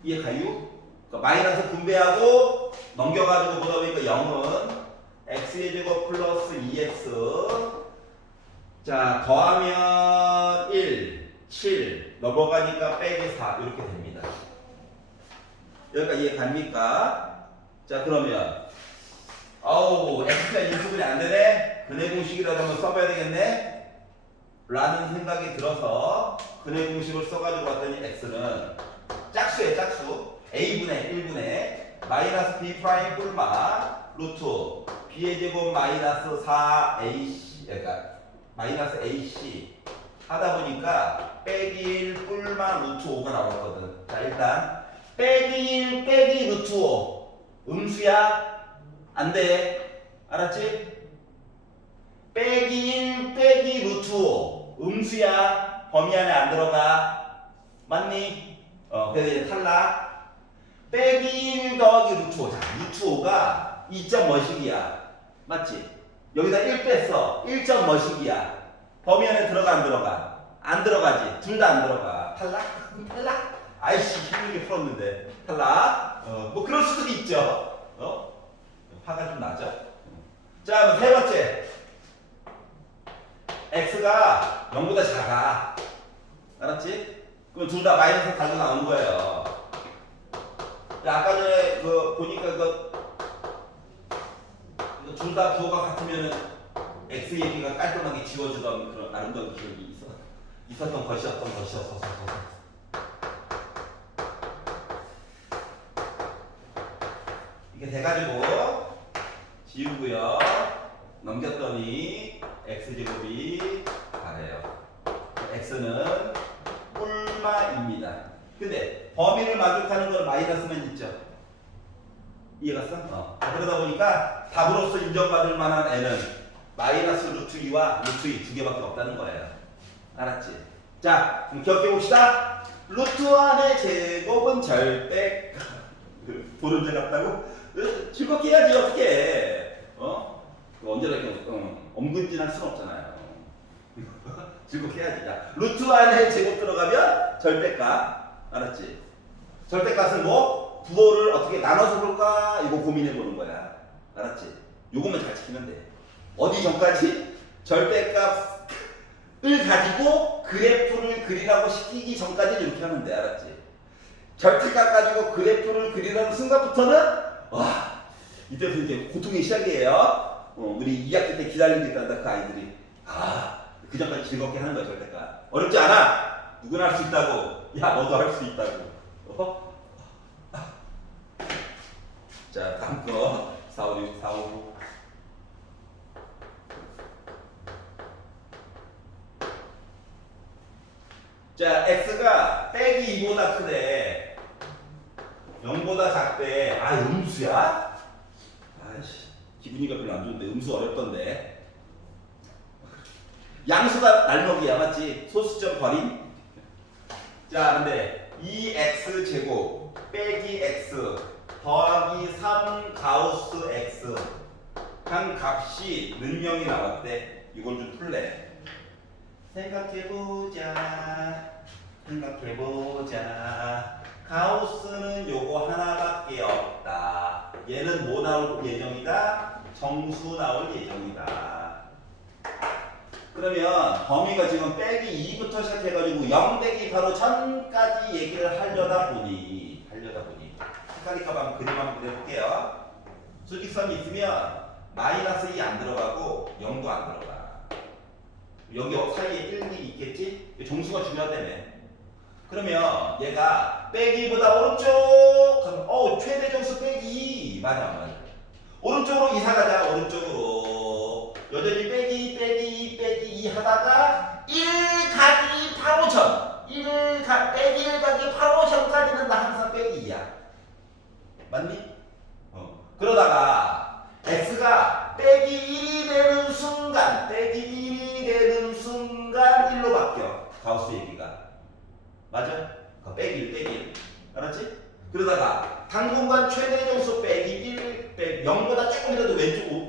이해 가유? 그러니까 마이너스 분배하고 넘겨가지고 보다 보니까 0은 x의 제곱 플러스 2x. 자, 더하면 1, 7 넘어가니까 빼기 4 이렇게 됩니다. 여기까지 이해 갑니까? 자, 그러면 x가 인수분이 안 되네? 근해 공식이라도 한번 써봐야 되겠네? 라는 생각이 들어서 근해 공식을 써가지고 왔더니 x는 짝수에 짝수 a분의 1분의 마이너스 b 프라임 뿔마 루트 b의 제곱 마이너스 4ac 그러니까 마이너스 ac 하다 보니까 빼기 1 뿔마 루트 5가 나왔거든. 자, 일단 빼기 1 빼기 루트 5 음수야? 안 돼. 알았지? 빼기 1 빼기 루트 5 음수야. 범위 안에 안 들어가. 맞니? 그래서 이제 탈락. 빼기 1 더하기 루트 5. 자, 루트 5가 2점 뭐씩이야. 맞지? 여기다 1 뺐어. 1점 뭐씩이야. 범위 안에 들어가 안 들어가? 안 들어가지. 둘 다 안 들어가. 탈락? 아이씨, 힘들게 풀었는데. 탈락? 뭐 그럴 수도 있죠. 화가 좀 나죠? 자, 세 번째. x가 0보다 작아. 알았지? 그럼 둘 다 마이너스 달고 나온 거예요. 자, 아까 전에 보니까 둘 다 부호가 같으면은 x 얘기가 깔끔하게 지워주던 그런 아름다운 기억이 있었던 것이었어서. 이게 돼가지고 지우고요. 넘겼더니 x제곱이 가래요. x는 뿔마입니다. 근데 범위를 만족하는 건 마이너스만 있죠. 이해갔어? 그러다 보니까 답으로서 인정받을 만한 n은 마이너스 루트 2와 루트 2 두 개밖에 없다는 거예요. 알았지? 자, 그럼 기억해 봅시다. 루트 안의 제곱은 절대 보름제 같다고? 즐겁게 해야지 어떻게? 언제나 이렇게 엄근진할 수는 없잖아요. 즐겁게 해야지. 야, 루트 안에 제곱 들어가면 절대값. 알았지? 절대값은 뭐? 부호를 어떻게 나눠서 볼까? 이거 고민해 보는 거야. 알았지? 요것만 잘 지키면 돼. 어디 전까지? 절대값을 가지고 그래프를 그리라고 시키기 전까지 이렇게 하면 돼. 알았지? 절대값 가지고 그래프를 그리라는 순간부터는 이때부터 이제 고통의 시작이에요. 우리 2학기 때 기다리고 있단다 그 아이들이. 그 전까지 즐겁게 하는 거야 절대값. 어렵지 않아. 누구나 할 수 있다고. 야, 너도 할 수 있다고. 다음 거 4, 5, 6, 4, 5, 9. 자, x가 빼기 2보다 크대. 0보다 작대. 아, 음수야? 아이씨, 기분이가 별로 안 좋은데. 음수 어렵던데. 양수가 날먹이야, 맞지? 소수점 버림. 자, 근데 2x 제곱 빼기 x 더하기 3 가우스 x 한 값이 능명이 나왔대. 이걸 좀 풀래. 생각해보자. 가우스는 요거 하나밖에 없다. 얘는 뭐 나올 예정이다? 정수 나올 예정이다. 그러면 범위가 지금 빼기 2부터 시작해가지고 0 되기 바로 전까지 얘기를 하려다 보니 헷갈릴까봐 한번 그림 한번 그려볼게요. 수직선이 있으면 마이너스 2 안 들어가고 0도 안 들어가. 여기 사이에 1, 1이 있겠지? 정수가 중요하다며. 그러면 얘가 빼기보다 오른쪽 그럼 최대 정수 빼기 2 맞아. 오른쪽으로 이사 가자. 오른쪽으로 여전히 빼기 2 하다가 1 가기 8호천 빼기 1 가기 8호천까지는 나 항상 빼기 2야. 맞니? 그러다가 x가 빼기 1이 되는 순간 1로 바뀌어. 가우스 얘기가 맞아? 빼기 1 알았지? 그러다가 당분간 최대 정수 빼기 1 0보다 조금이라도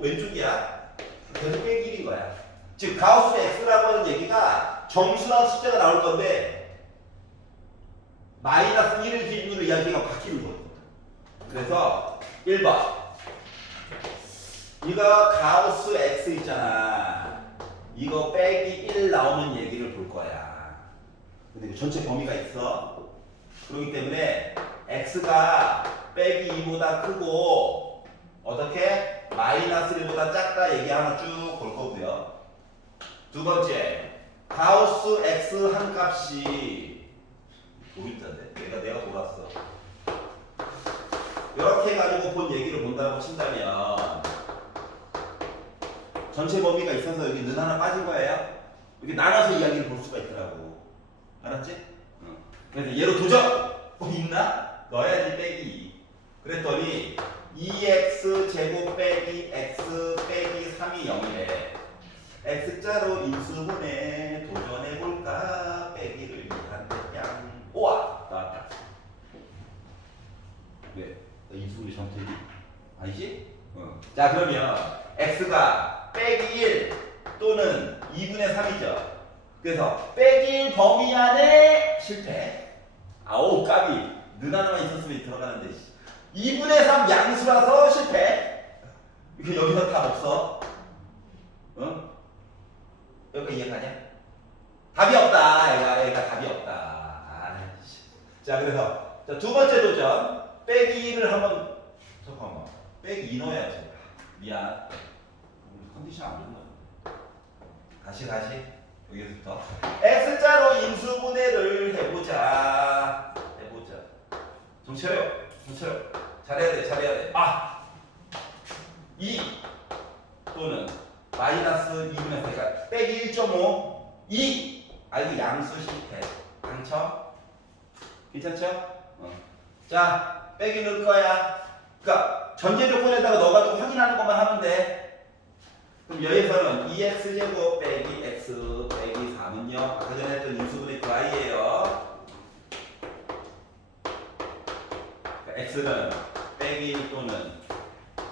왼쪽이야. 계속 빼기 1인 거야. 즉 가우스 x라고 하는 얘기가 정수나 숫자가 나올 건데 마이너스 1을 기준으로 이야기가 바뀌는 거예요. 그래서 1번 이거 가우스 x 있잖아. 이거 빼기 1 나오는 얘기를 볼 거야. 근데 전체 범위가 있어. 그렇기 때문에 x가 빼기 2보다 크고 어떻게? 마이너스 1보다 작다 얘기 하나 쭉 볼 거고요. 두 번째 가우스 x 한 값이 도입자인데 내가 돌았어. 이렇게 해가지고 본 얘기를 본다고 친다면 전체 범위가 있어서 여기 는 하나 빠진 거예요. 이렇게 나눠서 이야기를 볼 수가 있더라고. 알았지? 그래서 얘로 도전! 있나? 넣어야지 빼기 2. 그랬더니 2x 제곱 빼기 x 빼기 3이 0이래. x자로 인수분해 도전해볼까? 빼기를 위한 대양. 오와! 나왔다. 왜? 인수분해 정태기 아니지? 자 그러면 x가 빼기 1 또는 2분의 3이죠. 그래서 빼기 1 범위 안에 실패. 아우 까비. 는 하나만 있었으면 들어가는데 2분의 3 양수라서 실패. 이렇게 여기서 답 없어. 응? 여기 이해가냐? 답이 없다. 얘가 답이 없다. 아이씨. 자 그래서 두 번째 도전. 빼기 1을 한번 잠깐만. 빼기 2 넣어야지. 미안. 우리 컨디션 안 좋나? 다시 여기서부터 x자로 인수분해를 해보자. 정차려. 잘해야 돼. 2 또는 마이너스 2분의 4가 빼기 1.5 2 이거 양수 실패. 당첨? 괜찮죠? 자 빼기 넣을 거야. 그러니까 전제 조건에다가 넣어가지고 확인하는 것만 하면 돼. 그럼 여기서는 2x제곱 빼기 x 빼기 3은요 아까 전에 했던 인수분해 그 i예요. x는 빼기 1 또는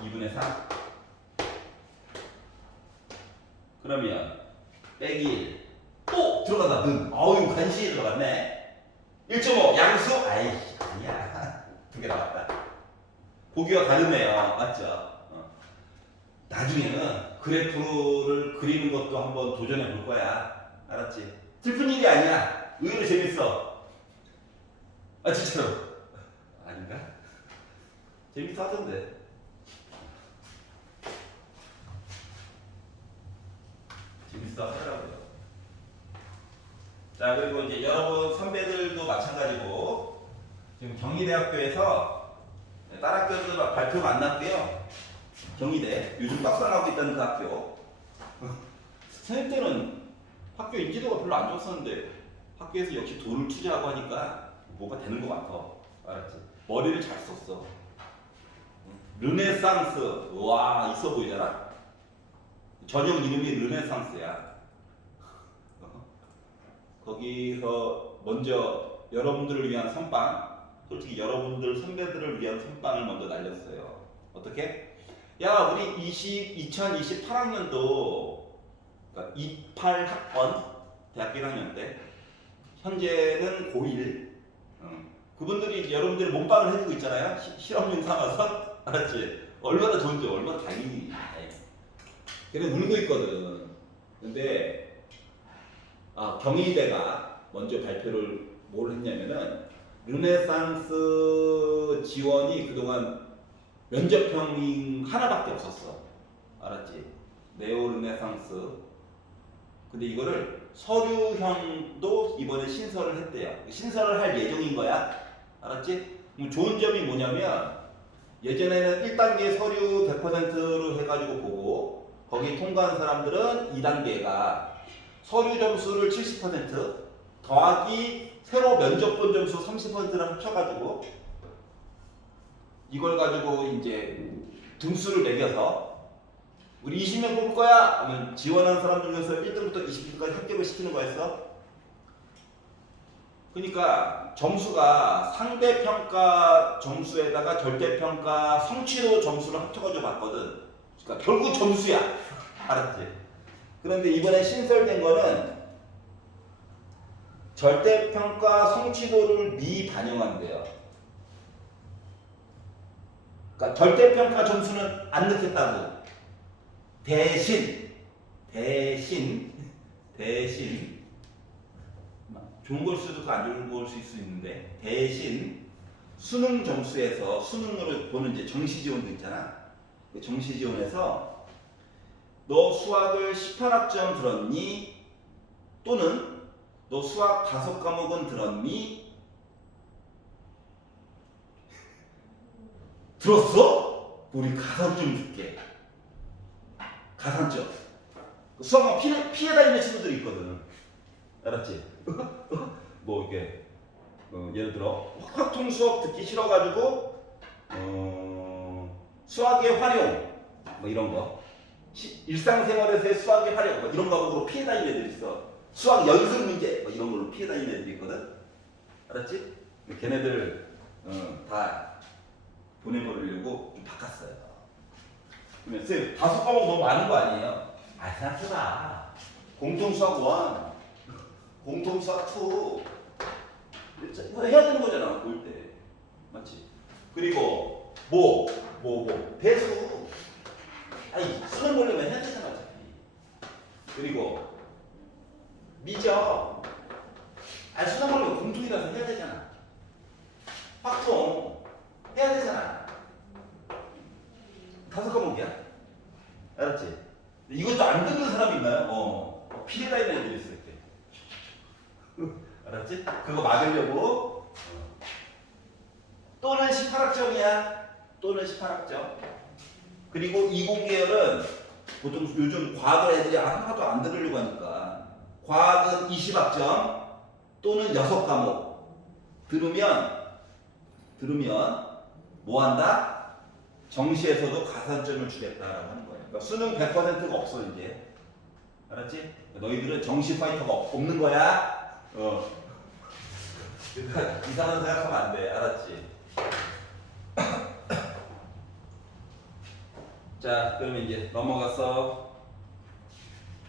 2분의 3. 그러면 빼기 1 또 들어가다 는. 어우 간신히 들어갔네. 1.5 양수. 아이씨 아니야. 두 개 나왔다. 보기와 다르네요. 맞죠? 나중에는 그래프를 그리는 것도 한번 도전해 볼 거야. 알았지? 슬픈 일이 아니야. 의외로 재밌어. 진짜로. 아닌가? 재밌어 하던데. 재밌어 하더라고요. 자 그리고 이제 여러분 선배들도 마찬가지고 지금 경희대학교에서 딸 학교도 발표가 안 났대요. 경희대 요즘 떡상하고 있다는 그 학교. 선생님 때는 학교 인지도가 별로 안 좋았었는데 학교에서 역시 돈을 투자하고 하니까 뭐가 되는 것 같아. 알았지? 머리를 잘 썼어. 르네상스, 와 있어 보이잖아. 전형 이름이 르네상스야. 거기서 먼저 여러분들을 위한 선빵, 솔직히 여러분들 선배들을 위한 선빵을 먼저 날렸어요. 어떻게? 야, 우리 2028학년도 그러니까 28학번 대학교 1학년 때 현재는 고1 그분들이 여러분들이 몸빵을 해주고 있잖아요. 실험용 삼아서 알았지? 얼마나 좋은지 얼마나 다행이니. 걔네 울고 있거든. 근데 경희대가 먼저 발표를 뭘 했냐면은 르네상스 지원이 그동안 면접형이 하나밖에 없었어. 알았지? 네오 르네상스. 근데 이거를 서류형도 이번에 신설을 했대요. 신설을 할 예정인 거야. 알았지? 좋은 점이 뭐냐면 예전에는 1단계 서류 100%로 해가지고 보고 거기 통과한 사람들은 2단계가 서류 점수를 70% 더하기 새로 면접 본 점수 30%를 합쳐가지고 이걸 가지고 이제 등수를 매겨서 우리 20명 뽑을 거야 하면 지원한 사람 중에서 1등부터 20등까지 합격을 시키는 거였어. 그러니까 점수가 상대평가 점수에다가 절대평가 성취도 점수를 합쳐가지고 봤거든. 그러니까 결국 점수야. 알았지? 그런데 이번에 신설된 거는 절대평가 성취도를 미반영한대요. 그러니까 절대평가 점수는 안 넣겠다고. 대신 좋은 걸 수도 있고 안 좋은 걸 수도 있는데 대신 수능 점수에서 수능으로 보는 이제 정시 지원도 있잖아. 그 정시 지원에서 너 수학을 18학점 들었니? 또는 너 수학 5과목은 들었니? 들었어? 우리 가산점 줄게. 가산점. 수학만 피해 다니는 친구들이 있거든. 알았지? 뭐 이렇게 예를 들어 확통 수업 듣기 싫어가지고 수학의 활용 뭐 이런 거 일상생활에서의 수학의 활용 뭐 이런 과목으로 피해 다니는 애들이 있어. 수학 연습 문제 뭐 이런 걸로 피해 다니는 애들이 있거든. 알았지? 걔네들 다 보내버리려고 좀 바꿨어요. 그러면 쌤 5과목 너무 많은 거 아니에요? 생각해봐. 공통수학 1, 공통수학 2 이거 해야 되는 거잖아. 볼 때 맞지? 그리고 배수 수능 보려면 해야 되잖아 어차피. 그리고 미적 수능 보려면 공통이라서 해야 되잖아. 확통 해야 되잖아. 5과목이야. 알았지? 이것도 안 듣는 사람 있나요? 피해 다니는 애들이 있을 때. 알았지? 그거 막으려고 또는 18학점이야. 또는 18학점. 그리고 이공계열은 보통 요즘 과학을 애들이 하나도 안 들으려고 하니까 과학은 20학점 또는 6과목 들으면 뭐 한다? 정시에서도 가산점을 주겠다라고 하는 거예요. 그러니까 수능 100%가 없어 이제. 알았지? 너희들은 정시 파이터가 없는 거야. 그러니까 이상한 생각하면 안 돼. 알았지? 자, 그러면 이제 넘어가서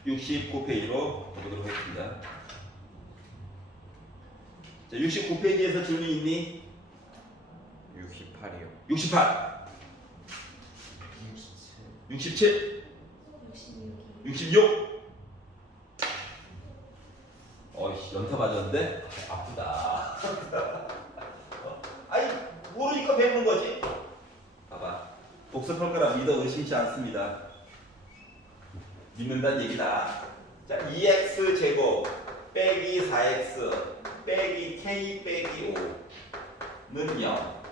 69페이지로 가보도록 하겠습니다. 자, 69페이지에서 질문 있니? 68이요. 68. 67. 66. 어이씨, 연타 맞았는데? 아프다. 모르니까 배우는 거지. 봐봐. 복습할 거라 믿어 의심치 않습니다. 믿는다는 얘기다. 자, 2x 제곱 빼기 4x 빼기 k 빼기 5는 0.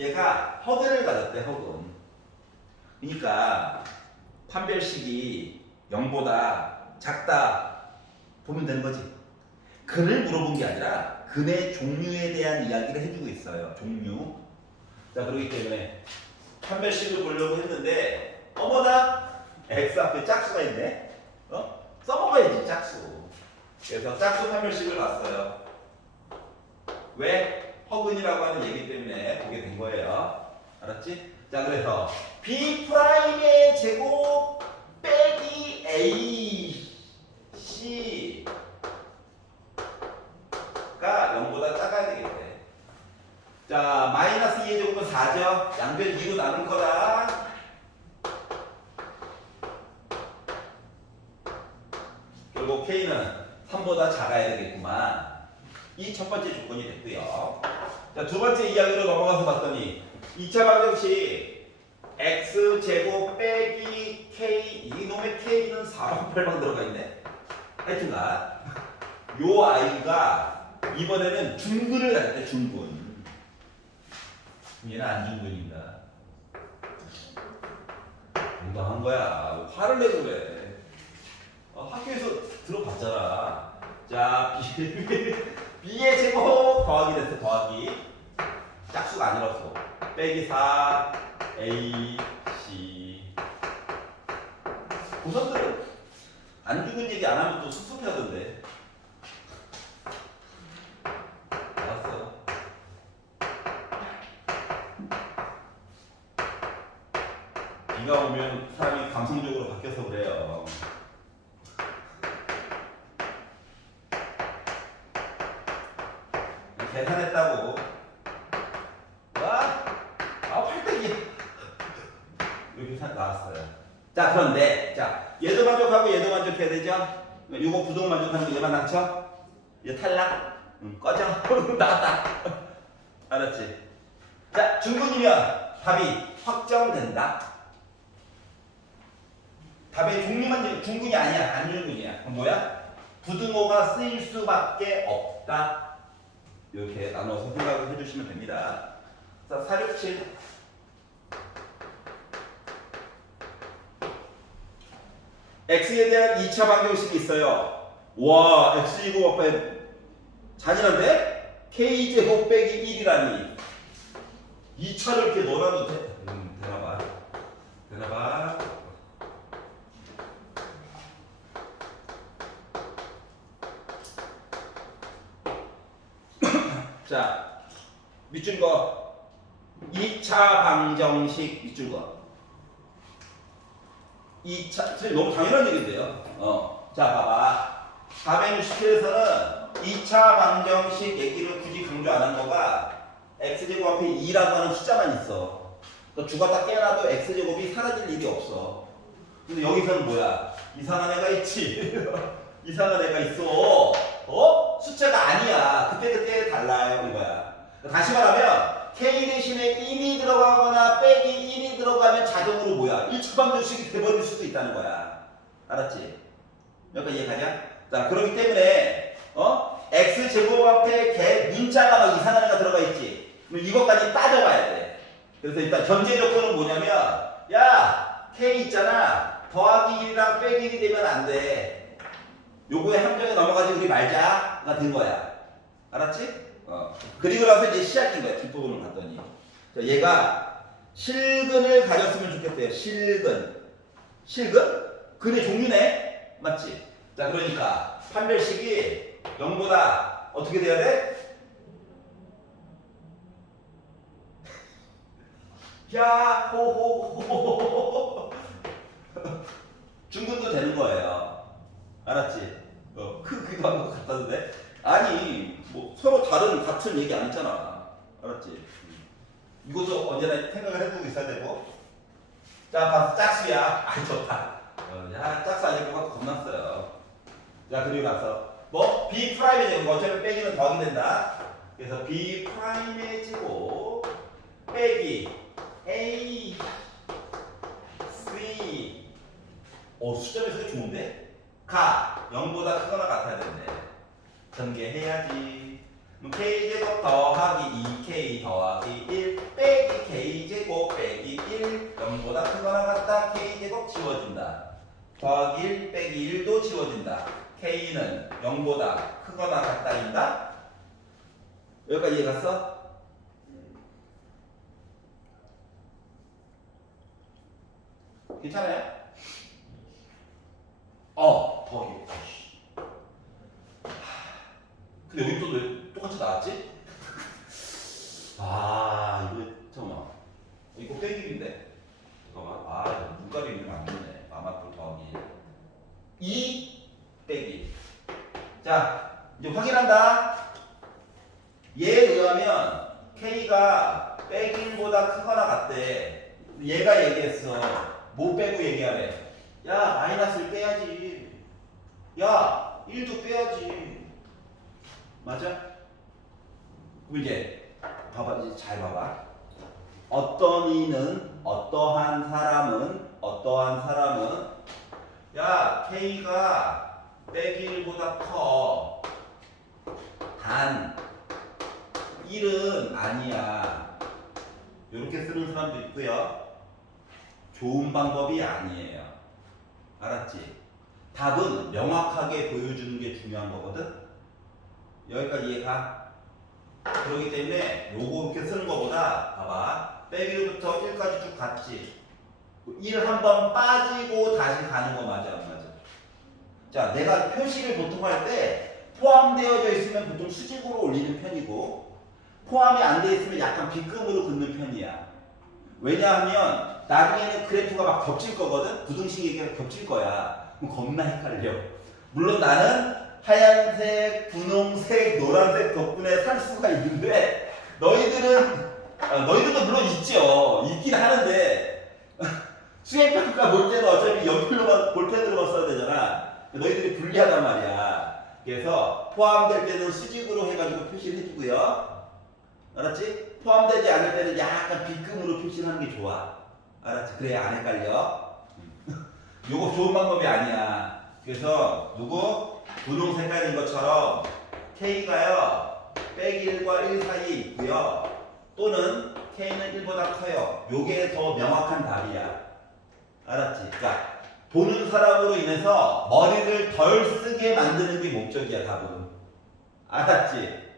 얘가 허근을 가졌대, 허근. 그러니까 판별식이 0보다 작다 보면 되는 거지. 근을 물어본 게 아니라 근의 종류에 대한 이야기를 해주고 있어요. 종류. 자, 그렇기 때문에 판별식을 보려고 했는데 어머나 x 앞에 짝수가 있네. 써먹어야지 짝수. 그래서 짝수 판별식을 봤어요. 왜? 허근이라고 하는 얘기 때문에 보게 된 거예요. 알았지? 자, 그래서 B'의 제곱 빼기 AC가 0보다 작아야 되겠대. 자, 마이너스 2의 제곱은 4죠? 양변 2로 나눌 거다. 결국 K는 3보다 작아야 되겠구만. 이 첫 번째 조건이 됐고요. 자, 두 번째 이야기로 넘어가서 봤더니 2차 방정식 x제곱 빼기 k 이놈의 k는 4방 8방 들어가 있네. 하여튼간 요 아이가 이번에는 중근을 가졌대. 중근. 얘는 안중근입니다. 건강한 거야. 화를 내고 그래. 학교에서 들어봤잖아. 자, B의 제곱 더하기 됐어. 더하기 짝수가 아니라서 빼기 4 A C. 고선들은 안 죽은 얘기 안 하면 또 섭섭해하던데. 알았어. 비가 오면 사람이 감성적으로 바뀌어서 그래요. 계산했다고. 와, 팔뚝이 이렇게 나왔어요. 자, 그런데 자, 얘도 만족하고 얘도 만족해야 되죠? 이거 부동 만족하는 거 얘만 당쳐? 얘 탈락? 꺼져. 나갔다. 알았지? 자, 중근이면 답이 확정된다. 답의 종류만 중근이 아니야. 안중근이야. 그럼 뭐야? 부등호가 쓰일 수밖에 없다. 이렇게 나눠서 생각을 해주시면 됩니다. 자, 467. x에 대한 2차 방정식이 있어요. 와, x제곱 앞에 잔인한데? k제곱 빼기 1이라니. 2차를 이렇게 넣어놔도 돼. 되나봐. 되나봐. 자, 밑줄 거 2차 방정식 밑줄 거 2차 너무 당연한 얘기인데요. 자, 봐봐. 460회에서는 2차 방정식 얘기를 굳이 강조 안 한 거가 x제곱 앞에 2라고 하는 숫자만 있어. 그러니까 죽었다 깨어나도 x제곱이 사라질 일이 없어. 근데 여기서는 뭐야? 이상한 애가 있지. 이상한 애가 있어. 숫자가 아니야. 그때그때 달라요. 이거야. 다시 말하면 k 대신에 1이 들어가거나 빼기 1이 들어가면 자동으로 뭐야? 1차 방정식이 돼버릴 수도 있다는 거야. 알았지? 여기까지 이해가냐? 자, 그렇기 때문에 x제곱 앞에 개 문자가 막 이상한 애가 들어가 있지. 그럼 이것까지 따져봐야 돼. 그래서 일단 전제 조건은 뭐냐면 야, k 있잖아. 더하기 1이랑 빼기 1이 되면 안 돼. 요거에 함정에 넘어가지 우리 말자가 된 거야. 알았지? 그리고 나서 이제 시작인 거야. 뒷부분을 봤더니. 자, 얘가 실근을 가졌으면 좋겠대요. 실근. 실근? 근의 종류네? 맞지? 자, 그러니까 판별식이 0보다 어떻게 돼야 돼? 야, 호호호호호호. 중근도 되는 거예요. 알았지? 크기도 한 거 같다는데? 아니, 뭐 서로 같은 얘기 안 했잖아. 알았지? 이것도 언제나 생각을 해보고 있어야 되고. 자, 봐서 짝수야. 아, 좋다. 야, 짝수 아니고가 겁났어요. 자, 그리고 나서 뭐 B 프라임의 제곱, 어차피 빼기는 더하기 된다. 그래서 B 프라임의 제곱 빼기 A C. 수점에서 좋은데? 가 0보다 크거나 같아야 되는데 전개해야지. 그럼 k제곱 더하기 2k 더하기 1 빼기 k제곱 빼기 1 0보다 크거나 같다. k제곱 지워진다. 더하기 1 빼기 1도 지워진다. k는 0보다 크거나 같다인가? 여기까지 이해 갔어? 괜찮아요? 더하기. 근데 여기 또 왜 똑같이 나왔지? 이거 잠깐만. 이거 빼기인데? 잠깐만. 눈가리 있는 안 되네. 마마풀 더하기 2 빼기. 자, 이제 확인한다. 얘에 의하면 K가 빼기 1보다 크거나 같대. 얘가 얘기했어. 뭐 빼고 얘기하래? 야, 마이너스를 빼야지. 야, 1도 빼야지. 맞아? 그럼 이제 봐봐, 이제 잘 봐봐. 어떤 이는 어떠한 사람은 야, K가 빼기 1보다 커. 단 1은 아니야. 이렇게 쓰는 사람도 있고요. 좋은 방법이 아니에요. 알았지? 답은 명확하게 보여주는 게 중요한 거거든. 여기까지 이해가? 그렇기 때문에 요거 이렇게 쓰는 거보다 봐봐. 빼기로부터 1까지 쭉 갔지. 1 한번 빠지고 다시 가는 거 맞아 안 맞아? 자, 내가 표시를 보통 할 때 포함되어져 있으면 보통 수직으로 올리는 편이고 포함이 안 돼 있으면 약간 B급으로 긋는 편이야. 왜냐하면 나중에는 그래프가 막 겹칠 거거든. 부등식이 겹칠 거야. 그럼 겁나 헷갈려. 물론 나는 하얀색, 분홍색, 노란색 덕분에 살 수가 있는데 너희들도 물론 있죠. 있긴 하는데 수행평가 볼 때는 어차피 연필로만 볼펜으로만 써야 되잖아. 너희들이 불리하단 말이야. 그래서 포함될 때는 수직으로 해가지고 표시를 해주고요. 알았지? 포함되지 않을 때는 약간 B급으로 표시를 하는 게 좋아. 알았지? 그래야 안 헷갈려. 요거 좋은 방법이 아니야. 그래서 분홍 색깔인 것처럼 K가요 빼기 1과 1 사이에 있고요. 또는 K는 1보다 커요. 요게 더 명확한 답이야. 알았지? 자, 보는 사람으로 인해서 머리를 덜 쓰게 만드는 게 목적이야, 답은. 알았지?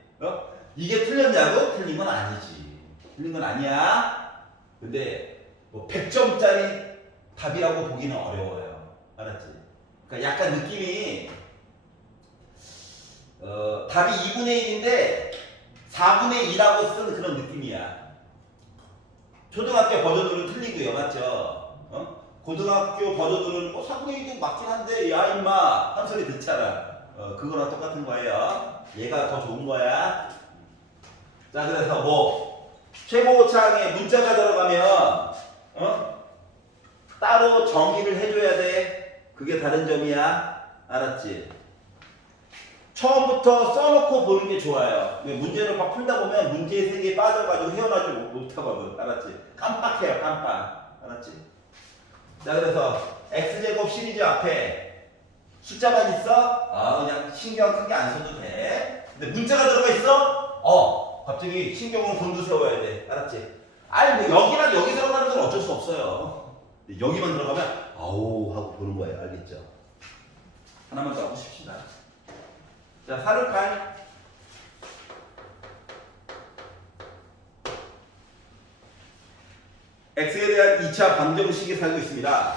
이게 틀렸냐고? 틀린 건 아니지. 틀린 건 아니야. 근데 뭐 100점짜리 답이라고 보기는 어려워요. 알았지? 그러니까 약간 느낌이 답이 2분의 1인데 4분의 2라고 쓴 그런 느낌이야. 초등학교 버전으로는 틀리고요. 맞죠? 고등학교 버전으로는 4분의 1도 맞긴 한데 야 임마 한 소리 듣잖아. 그거랑 똑같은 거예요. 얘가 더 좋은 거야. 자, 그래서 뭐 최고차항에 문자가 들어가면 따로 정의를 해줘야 돼. 그게 다른 점이야. 알았지? 처음부터 써놓고 보는 게 좋아요. 문제를 막 풀다 보면 문제의 세계에 빠져가지고 헤어나지 못하거든. 알았지? 깜빡해요, 깜빡. 알았지? 자, 그래서 X제곱 시리즈 앞에 숫자만 있어? 그냥 신경 크게 안 써도 돼. 근데 문자가 들어가 있어? 갑자기 신경을 곤두세워야 돼. 알았지? 아니, 뭐 여기랑 여기 들어가는 건 어쩔 수 없어요. 근데 여기만 들어가면 아우 하고 보는 거예요. 알겠죠? 하나만 더 하고 싶시다. 자, 4를 8. x에 대한 2차 방정식이 살고 있습니다.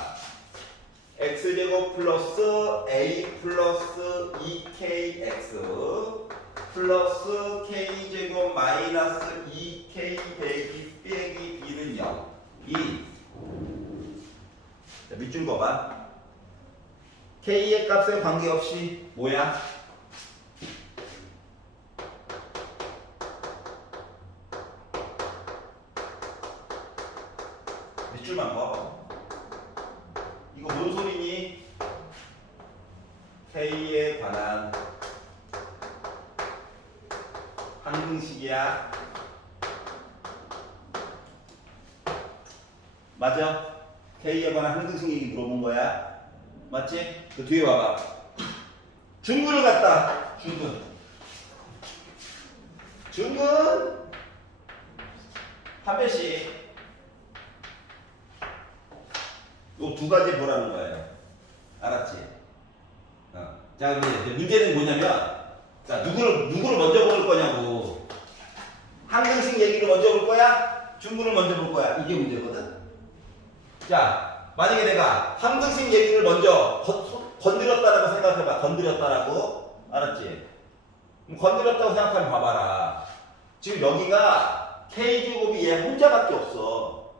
x제곱 플러스 a 플러스 2kx 플러스 k제곱 마이너스 2k 빼기 b는 0. 자, 밑줄 그어봐. k의 값에 관계없이 뭐야? 밑줄만 그어봐. 이거 뭔 소리니? k에 관한 항등식이야. 맞아? k에 관한 항등식 얘기 물어본 거야. 맞지? 그 뒤에 봐봐. 중근을 갖다. 중근. 중근 한 배씩. 요 두 가지 보라는 거예요. 알았지? 자, 근데 이제 문제는 뭐냐면, 자, 누구를 먼저 볼 거냐고. 항등식 얘기를 먼저 볼 거야? 중근을 먼저 볼 거야? 이게 문제거든? 자, 만약에 내가 항등식 얘기를 먼저 건드렸다라고 생각해봐. 건드렸다라고. 알았지? 그럼 건드렸다고 생각하면 봐봐라. 지금 여기가 K제곱이 얘 혼자밖에 없어.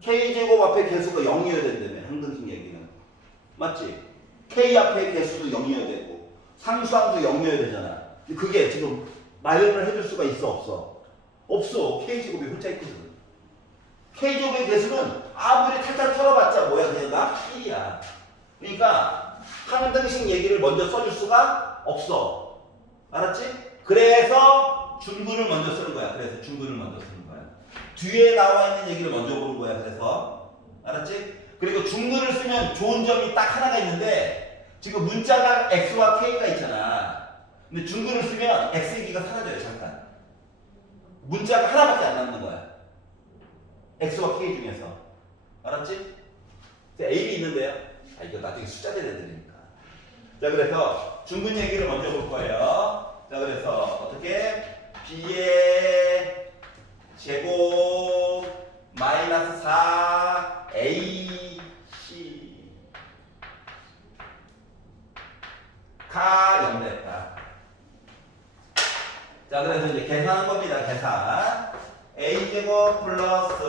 K제곱 앞에 개수가 0이어야 된다며. 항등식 얘기는. 맞지? K 앞에 개수도 0이어야 되고 상수항도 0이어야 되잖아. 근데 그게 지금 마련을 해줄 수가 있어 없어? 없어. K제곱이 혼자 있거든. K제곱의 개수는 아무리 탈탈 털어봤자 뭐야? 그냥 나 1이야. 그러니까 항등식 얘기를 먼저 써줄 수가 없어. 알았지? 그래서 중근을 먼저 쓰는 거야. 그래서 중근을 먼저 쓰는 거야. 뒤에 나와 있는 얘기를 먼저 보는 거야. 그래서 알았지? 그리고 중근을 쓰면 좋은 점이 딱 하나가 있는데 지금 문자가 X와 K가 있잖아. 근데 중근을 쓰면 X기가 사라져요. 잠깐. 문자가 하나밖에 안 남는 거야. X와 K 중에서. 알았지? A이 있는데요. 아, 이거 나중에 숫자들 애들이니까. 자, 그래서 중근 얘기를 먼저 볼 거예요. 자, 그래서 어떻게? B의 제곱 마이너스 4 A C 가 0 됐다. 자, 그래서 이제 계산한 겁니다. 계산. A제곱 플러스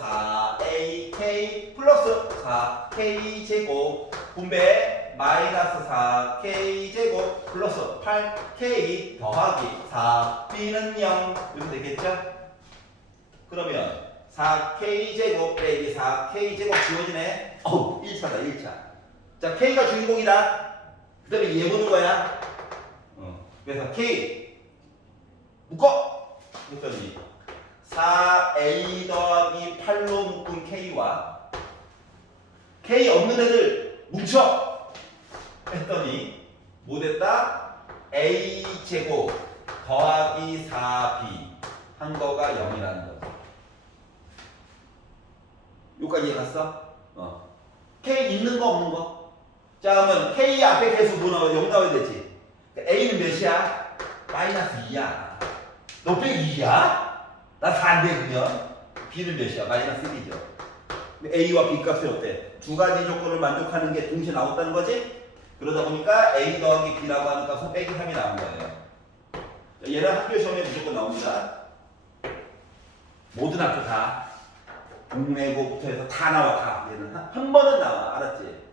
4AK 플러스 4K제곱 분배 마이너스 4K제곱 플러스 8K 더하기 4B는 0 이렇게 되겠죠? 그러면 4K제곱 빼기 4K제곱 지워지네. 1차다 1차. 자, K가 주인공이다. 그 다음에 얘 보는 거야. 그래서 K 묶어! 했더니 4A 더하기 8로 묶은 K와 K 없는 애들 뭉쳐! 했더니 뭐 됐다? A제곱 더하기 4B 한 거가 0이라는 거죠. 여기까지 이해 갔어? K 있는 거 없는 거? 자, 그러면 K 앞에 개수 뭐 나와? 0 나와야 되지. 그러니까 A는 몇이야? 마이너스 2야. 너 빼기 2야? 나 4인데 그냥. B는 몇이야? 마이너스 1이죠. A와 B 값이 어때? 두 가지 조건을 만족하는 게 동시에 나왔다는 거지? 그러다 보니까 A 더하기 B라고 하는 값은 빼기 3이 나온 거예요. 얘는 학교 시험에 무조건 나옵니다. 모든 학교 다. 국내고부터 해서 다 나와, 다. 얘는 한 번은 나와. 알았지?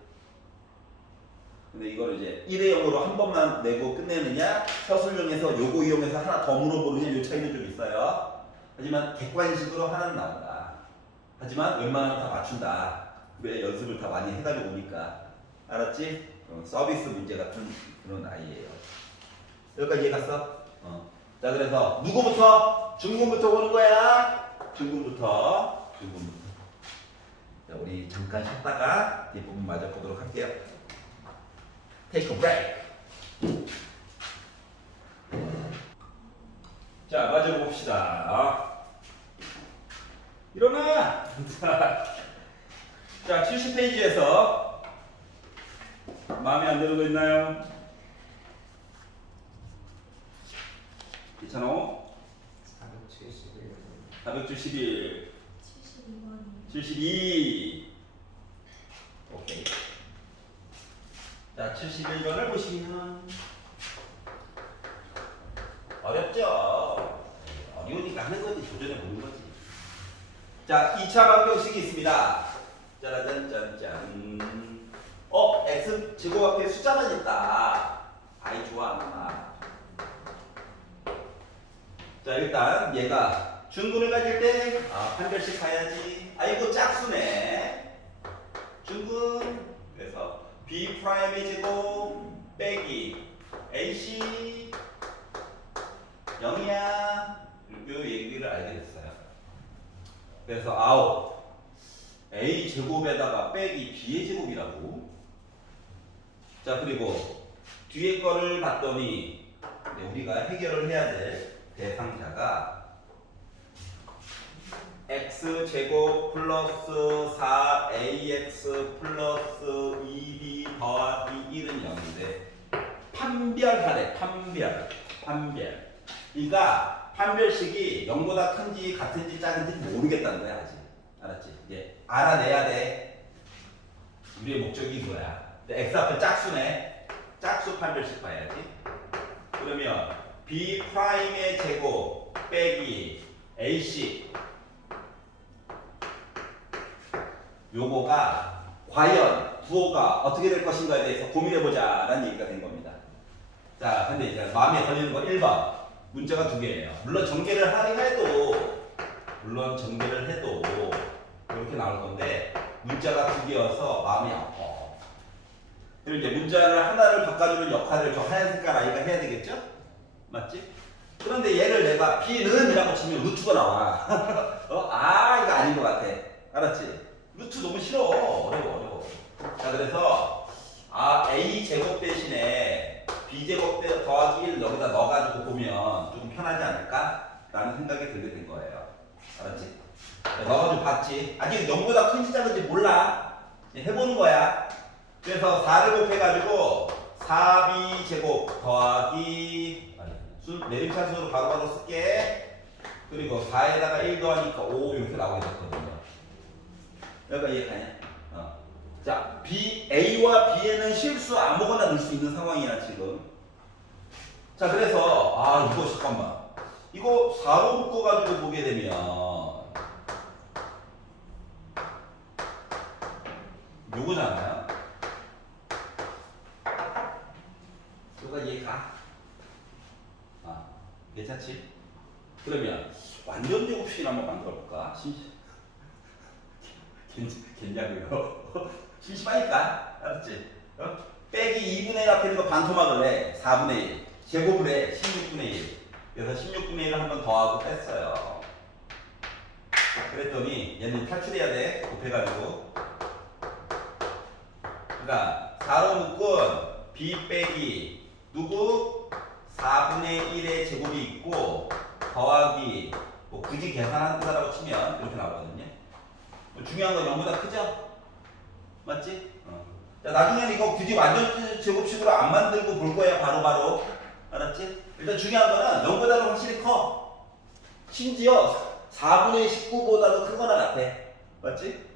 근데 이걸 이제 1회 0으로 한 번만 내고 끝내느냐, 서술형에서 요거 이용해서 하나 더 물어보느냐, 요 차이는 좀 있어요. 하지만 객관식으로 하나는 나온다. 하지만 웬만하면 다 맞춘다. 왜 연습을 다 많이 해가지고 오니까. 알았지? 서비스 문제 같은 그런 아이예요. 여기까지 이해 갔어? 자, 그래서 누구부터? 중근부터 보는 거야. 중근부터. 자, 우리 잠깐 쉬었다가 뒷부분 맞아 보도록 할게요. Take a break. 자, 맞아 봅시다. 일어나. 자, 70페이지에서 마음에 안 드는 거 있나요? 괜찮아? 471 72 오케이. 자, 71번을 보시면 어렵죠? 어려우니까 하는 거지. 도전해 보는 거지. 자, 2차 방정식이 있습니다. 짜라짠짠짠. X 제곱 앞에 숫자만 있다. 아이 좋아, 안 자, 일단 얘가 중근을 가질 때 한 별씩 가야지. 아이고 짝수네. 중근. 그래서 B 프라임의 제곱 빼기 AC 0이야. 요 얘기를 알게 됐어요. 그래서 아웃 A 제곱에다가 빼기 B의 제곱이라고. 자, 그리고 뒤에 거를 봤더니 우리가 해결을 해야 돼. 대상자가 x제곱 플러스 4ax 플러스 2b 더하기 1은 0인데 판별하래. 판별. 그러니까 판별식이 0보다 큰지 같은지 작은지 모르겠다는 거야. 아직. 알았지? 이제 알아내야 돼. 우리의 목적이 이거야. x 앞에 짝수네. 짝수 판별식 봐야지. 그러면 b 프라임의 제곱 빼기 a씩 요거가 과연 부호가 어떻게 될 것인가에 대해서 고민해보자 라는 얘기가 된 겁니다. 자, 근데 이제 마음에 걸리는 거 1번 문제가 두 개예요. 물론 전개를 해도 이렇게 나올 건데 문자가 두 개여서 마음이 아파. 그리고 이제 문자를 하나를 바꿔주는 역할을 저 하얀 색깔 아이가 해야 되겠죠? 맞지? 그런데 얘를 내가 B는 이라고 치면 루트가 나와. 이거 아닌 것 같아. 알았지? 루트 너무 싫어. 어려워. 자, 그래서 A 제곱 대신에 B 제곱 더하기 1 여기다 넣어가지고 보면 좀 편하지 않을까? 라는 생각이 들게 된 거예요. 알았지? 넣어가지고 봤지? 아직 0보다 큰지 작은지 몰라. 해보는 거야. 그래서 4를 곱해가지고 4b 제곱 더하기 내림차순으로 바로바로 쓸게. 그리고 4에다가 1 더하니까 5 이렇게 나오게 됐거든요. 여기가 이해가냐? 자, A와 B에는 실수 아무거나 넣을 수 있는 상황이야 지금. 자, 그래서 이거 잠깐만. 이거 4로 묶어가지고 보게 되면 요거잖아요. 요거 이해가? 괜찮지? 그러면 완전 제곱식을 한번 만들어 볼까? 괜찮고요. 심심하니까. 알았지? 빼기 2분의 1 앞에 있는 거 반토막을 해. 4분의 1. 제곱을 해. 16분의 1. 그래서 16분의 1을 한번 더하고 뺐어요. 그랬더니 얘는 탈출해야 돼. 곱해가지고. 그러니까 4로 묶은 b 빼기 누구? 4분의 1의 제곱이 있고 더하기 굳이 계산한다라고 치면 이렇게 나오거든요. 중요한 건 0보다 크죠? 맞지? 자, 나중에는 이거 굳이 완전 제곱식으로 안 만들고 볼 거야. 바로바로. 알았지? 일단 중요한 거는 0보다는 확실히 커. 심지어 4분의 19보다도 크거나 같아. 맞지?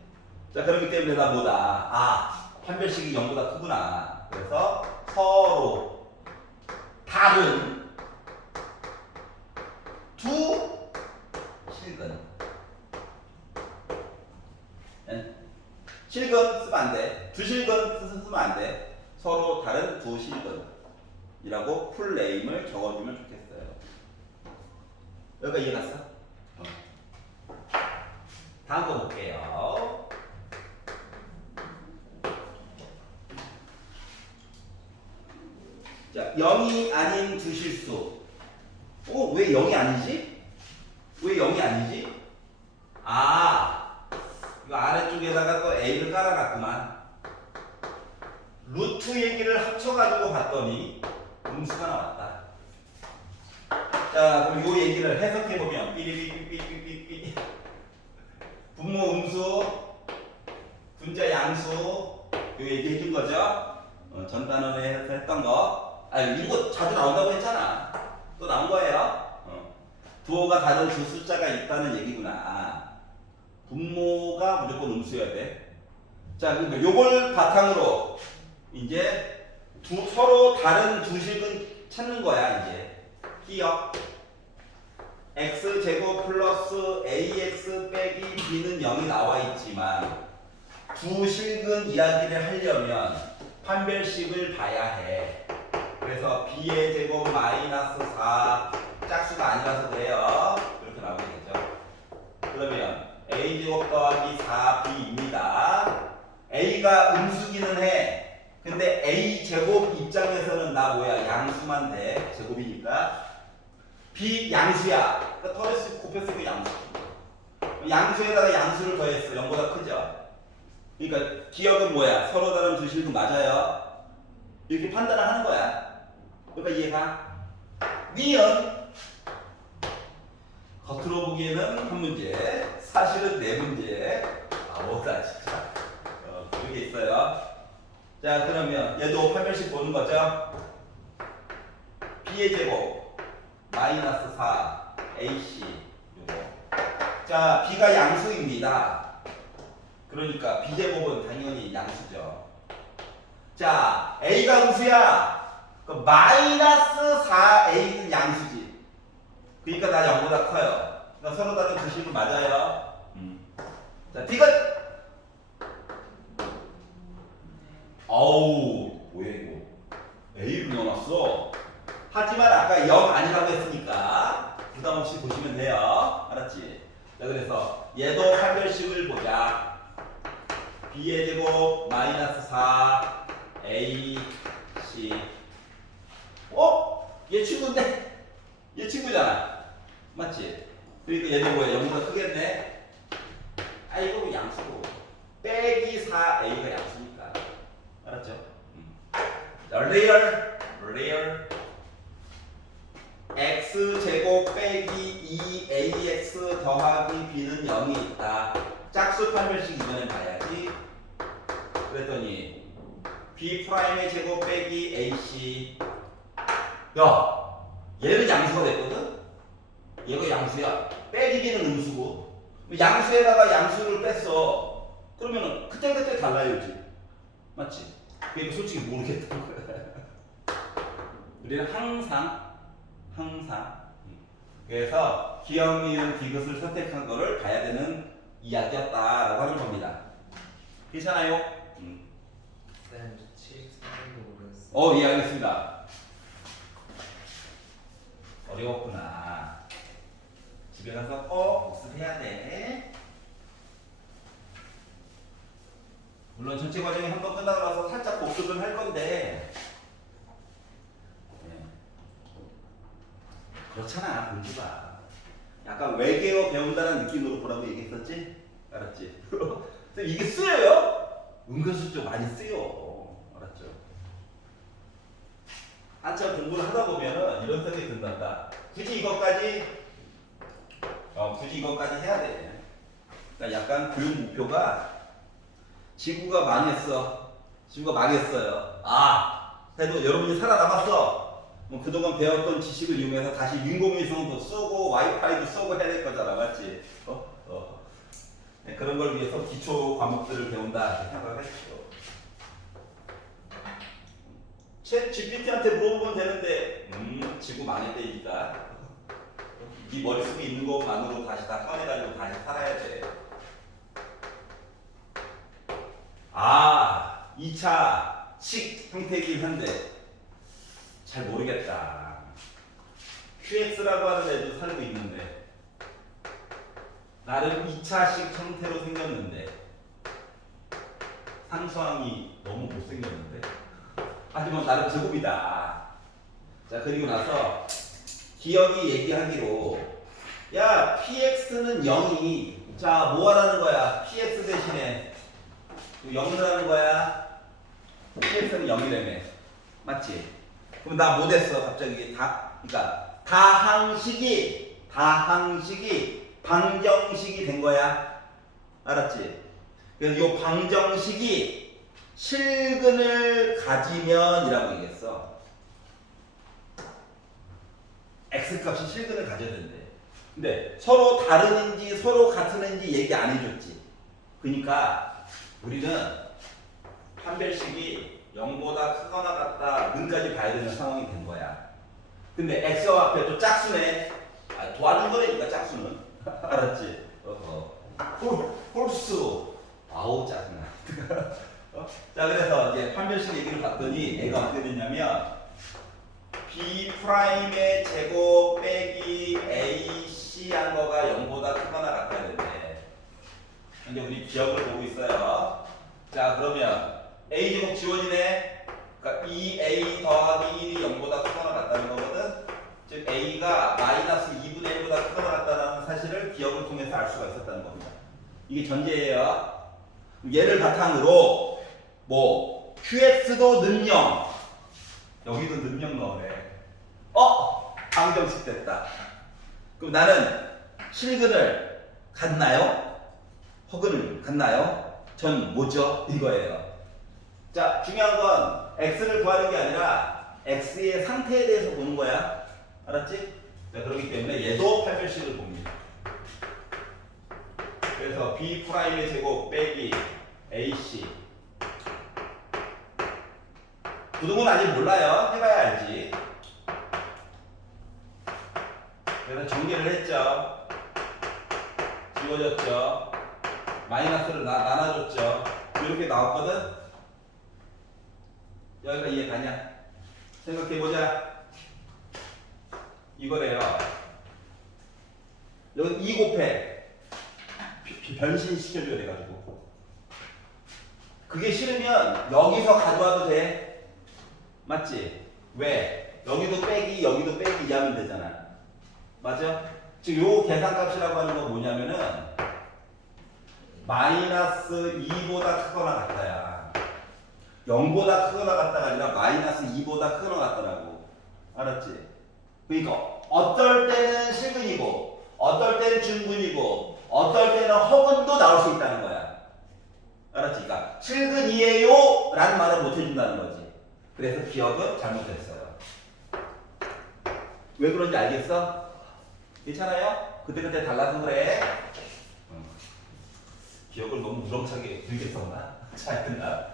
자, 그렇기 때문에 나 뭐다? 판별식이 0보다 크구나. 그래서 서로 다른 두 실근. 실근 쓰면 안 돼. 두 실근 쓰면 안 돼. 서로 다른 두 실근이라고 풀네임을 적어주면 좋겠어요. 여기가 이해갔어? 다음 거 볼게요. 자, 0이 아닌 두 실수. 왜 0이 아니지? 왜 0이 아니지? 이거 아래쪽에다가 또 A를 깔아놨구만. 루트 얘기를 합쳐가지고 봤더니 음수가 나왔다. 자, 그럼 요 얘기를 해석해보면 삐리삐삐삐삐삐 분모 음수, 분자 양수 요 얘기 해준 거죠? 전 단원에서 했던 거. 이거 자주 나온다고 했잖아. 또 나온 거예요. 부호가 다른 두 숫자가 있다는 얘기구나. 분모가 무조건 음수여야 돼. 자, 그러니까 요걸 바탕으로 이제 서로 다른 두 식은 찾는 거야. 이제 기억 x제곱 플러스 ax 빼기 b는 0이 나와 있지만 두 실근 이야기를 하려면 판별식을 봐야 해. 그래서 b의 제곱 마이너스 4 짝수가 아니라서 그래요. 이렇게 나오게 되죠. 그러면 a제곱 더하기 4b입니다. a가 음수기는 해. 근데 a제곱 입장에서는 나 뭐야? 양수만 돼. 제곱이니까. b 양수야. 그러니까 더했으면 곱했으면 양수. 양수에다가 양수를 더했어. 0보다 크죠? 그러니까 기억은 뭐야? 서로 다른 두 실근 맞아요. 이렇게 판단을 하는 거야. 그러니까 이해가? 니은 겉으로 보기에는 한 문제, 사실은 네 문제. 뭐다 진짜. 그게 있어요. 자, 그러면 얘도 판별식 보는 거죠. b의 제곱 마이너스 4 ac 요거. 자, b가 양수입니다. 그러니까 b제곱은 당연히 양수죠. 자, a가 음수야. 그 마이너스 4a는 양수지. 그러니까 나 0보다 커요. 그러니까 서로 다른 주식은 맞아요. 자, 디귿. 어우, 뭐야 이거? A를 넣어놨어. 하지만 아까 0 아니라고 했으니까 부담 없이 보시면 돼요. 알았지? 자, 그래서 얘도 판별식을 보자. b의 제곱 마이너스 4 a c. 얘 친구인데? 얘 친구잖아. 맞지? 그러니까 얘는 뭐야? 0보다 크겠네? 이거 양수고. 빼기 4a가 양수니까. 알았죠? 자, 레얼 x제곱 빼기 2ax 더하기 b는 0이 있다. 짝수 판별식 이번엔 봐야지. 그랬더니 b'의 제곱 빼기 ac. 야, 얘는 양수가 됐거든? 얘가 양수야. 빼기 b는 음수고. 양수에다가 양수를 뺐어. 그러면은 그때 달라요지. 맞지? 그러니까 솔직히 모르겠다는 거야. 우리는 항상 그래서 기억니은 디귿을 선택한 거를 봐야 되는 이야기였다라고 하는 겁니다. 괜찮아요? 쌤, 7,300도 모르겠어. 예, 알겠습니다. 어려웠구나. 집에 가서 꼭 복습해야 돼. 물론 전체 과정이 한 번 끝나고 나서 살짝 복습을 할 건데 그렇잖아. 공부가 약간 외계어 배운다는 느낌으로 보라고 얘기했었지? 알았지? 근데 이게 쓰여요? 은근슬쩍 많이 쓰여. 알았죠? 한참 공부를 하다 보면은 이런 생각이 든단다. 굳이 이것까지 해야 돼. 그러니까 약간 교육 목표가 지구가 망했어요. 그래도 여러분이 살아남았어. 뭐 그동안 배웠던 지식을 이용해서 다시 인공위성도 쏘고 와이파이도 쏘고 해야 될 거잖아. 맞지? 네, 그런 걸 위해서 기초 과목들을 배운다 이렇게 생각을 했죠. 챗 GPT한테 물어보면 되는데 지구 망했대니까 네 머릿속에 있는 것만으로 다시 다 꺼내가지고 다시 살아야 돼. 2차 식 형태이긴 한데 잘 모르겠다. QX라고 하는 애도 살고 있는데 나름 2차식 형태로 생겼는데 상수항이 너무 못생겼는데 하지만 나름 제곱이다. 자, 그리고 나서 기억이 얘기하기로 야, PX는 0이 자, 뭐 하라는 거야? PX 대신에 0을 하는 거야. PX는 0이라며. 맞지? 그럼 나 못했어. 갑자기 그러니까 다항식이 방정식이 된 거야. 알았지? 그래서 이 방정식이 실근을 가지면이라고 얘기했어. x값이 실근을 가져야 된대. 근데 서로 다른지 서로 같은지 얘기 안 해줬지. 그러니까 우리는 판별식이 0보다 크거나 같다 는까지 봐야 되는 상황이 된 거야. 근데 x와 앞에 또 짝수네. 도와준 거라니까 짝수는. 알았지? 홀수. 아우 짜증나. 자, 그래서 이제 판별식 얘기를 봤더니 애가 어떻게 됐냐면 b'의 제곱 빼기 ac 한 거가 0보다 크거나 같아야 된대. 근데 우리 기억을 보고 있어요. 자, 그러면 a 제곱 지원이네. 그러니까 2a 더하기 1이 0보다 크거나 같다는 거거든. 즉 a가 마이너스 2분의 1보다 크거나 같다는 사실을 기억을 통해서 알 수가 있었다는 겁니다. 이게 전제예요. 얘를 바탕으로 뭐 qx도 능령, 여기도 능령 넣으래. 방정식 됐다. 그럼 나는 실근을 갖나요? 허근을 갖나요? 전 뭐죠? 이거예요. 자, 중요한 건 x를 구하는 게 아니라 x의 상태에 대해서 보는 거야. 알았지? 자, 그렇기 때문에 얘도 8별식을 봅니다. 그래서 b'의 제곱 빼기 ac. 부등호는 아직 몰라요. 해봐야 알지. 그래서 정리를 했죠. 지워졌죠. 마이너스를 나눠줬죠. 이렇게 나왔거든. 여기가 이해 가냐? 생각해보자. 이거래요. 여기 2 곱해. 변신시켜줘야 돼가지고. 그게 싫으면 여기서 가져와도 돼. 맞지? 왜? 여기도 빼기, 여기도 빼기 하면 되잖아. 맞아? 지금 요 계산값이라고 하는 건 뭐냐면은 마이너스 2보다 크거나 같다야. 0보다 크거나 같다가 아니라 마이너스 2보다 크거나 같더라고. 알았지? 그러니까 어떨 때는 실근이고 어떨 때는 중근이고 어떨 때는 허근도 나올 수 있다는 거야. 알았지? 그러니까 실근이에요 라는 말을 못 해준다는 거지. 그래서 기억은 잘못했어요. 왜 그런지 알겠어? 괜찮아요? 그때그때 달라서 그래. 기억을 너무 무럼차게 들겠었나? 잘 듣나?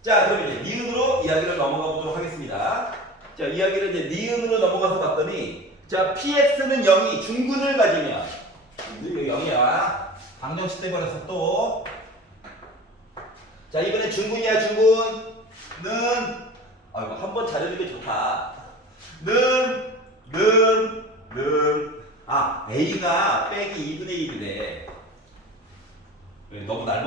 자, 그럼 이제 니은으로 이야기를 넘어가 보도록 하겠습니다. 자, 이야기를 이제 니은으로 넘어가서 봤더니, 자, px는 0이 중근을 가지면, 이거 0이야. 방정식 돼버려서 또. 자, 이번엔 중근이야, 중근. 는, 이거 한번 잘해주는 게 좋다. 는, a가 빼기 2분의 1이래. 너무 난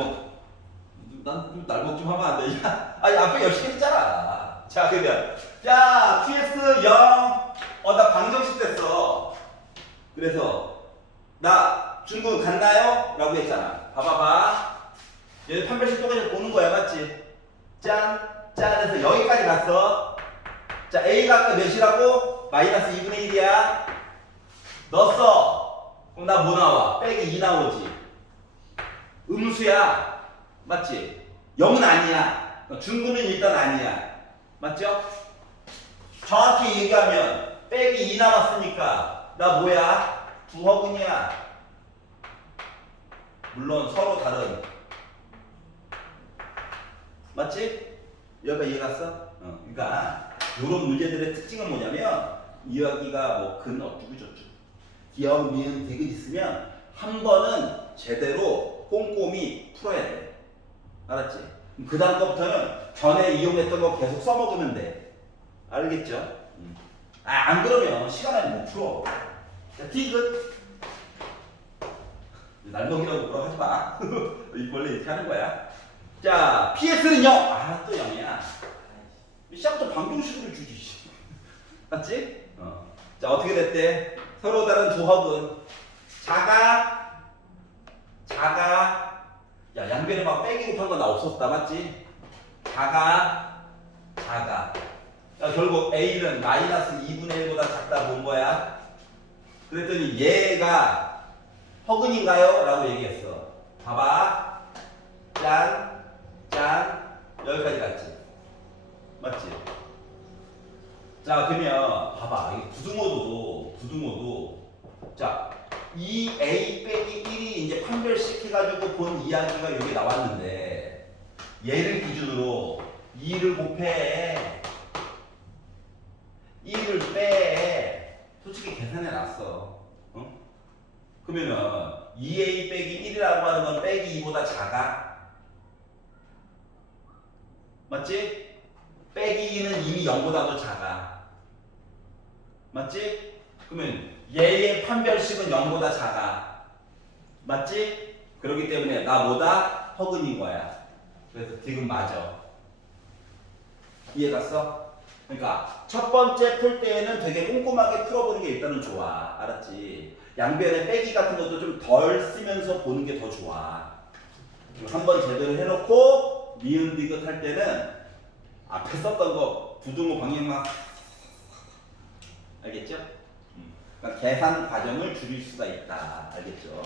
날먹 좀 하면 안 되냐? 아니, 앞에 열심히 했잖아. 자, 그러면. 자, ts 0. 나 방정식 됐어. 그래서, 나 중근 갔나요? 라고 했잖아. 봐봐봐. 얘는 판별식 똑같이 보는 거야, 맞지? 짠, 짠 해서 여기까지 갔어. 자, a가 아까 몇이라고? 마이너스 2분의 1이야. 넣었어. 그럼 나 뭐 나와? 빼기 2 나오지. 음수야. 맞지? 0은 아니야. 중근은 일단 아니야. 맞죠? 정확히 얘기하면 빼기 2 남았으니까 나 뭐야? 부허근이야. 물론 서로 다른. 맞지? 여기가 이해 갔어? 그러니까 이런 문제들의 특징은 뭐냐면 이야기가 뭐 근 어쩌고 저쩌고 기억, 미은, 디귿 있으면 한 번은 제대로 꼼꼼히 풀어야 돼. 알았지? 그 다음 거부터는 전에 이용했던 거 계속 써먹으면 돼. 알겠죠? 안 그러면 시간 안에 못 풀어. 자, 디귿. 날먹이라고 뭐라고 하지 마. 원래 이렇게 하는 거야. 자, PS는 0. 또 0이야. 시작부터 방정식으로 주지. 맞지? 자, 어떻게 됐대? 서로 다른 조합은 자가. 야, 양변에 막 빼기 곱한 거 나 없었다. 맞지? 자가. 야, 결국 A는 마이너스 2분의 1보다 작다 본 거야. 그랬더니 얘가 허근인가요? 라고 얘기했어. 봐봐. 짠. 여기까지 갔지. 맞지? 자, 그러면 봐봐. 이 부등호도 자, 2a 빼기 1이 이제 판별시켜가지고 본 이야기가 여기 나왔는데 얘를 기준으로 2를 곱해 1을 빼. 솔직히 계산해 놨어. 그러면은 2a 빼기 1이라고 하는 건 빼기 2보다 작아. 맞지? 빼기 2는 이미 0보다 더 작아. 맞지? 그러면 얘의 판별식은 0보다 작아. 맞지? 그렇기 때문에 나보다 허근인 거야. 그래서 지금 맞아. 이해 갔어? 그러니까 첫 번째 풀 때에는 되게 꼼꼼하게 풀어보는 게 일단은 좋아. 알았지? 양변에 빼기 같은 것도 좀 덜 쓰면서 보는 게 더 좋아. 한번 제대로 해놓고 미음 디귿 할 때는 앞에 썼던 거 부등호 방향만 알겠죠? 그러니까 계산 과정을 줄일 수가 있다. 알겠죠?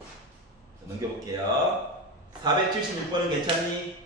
자, 넘겨볼게요. 476번은 괜찮니?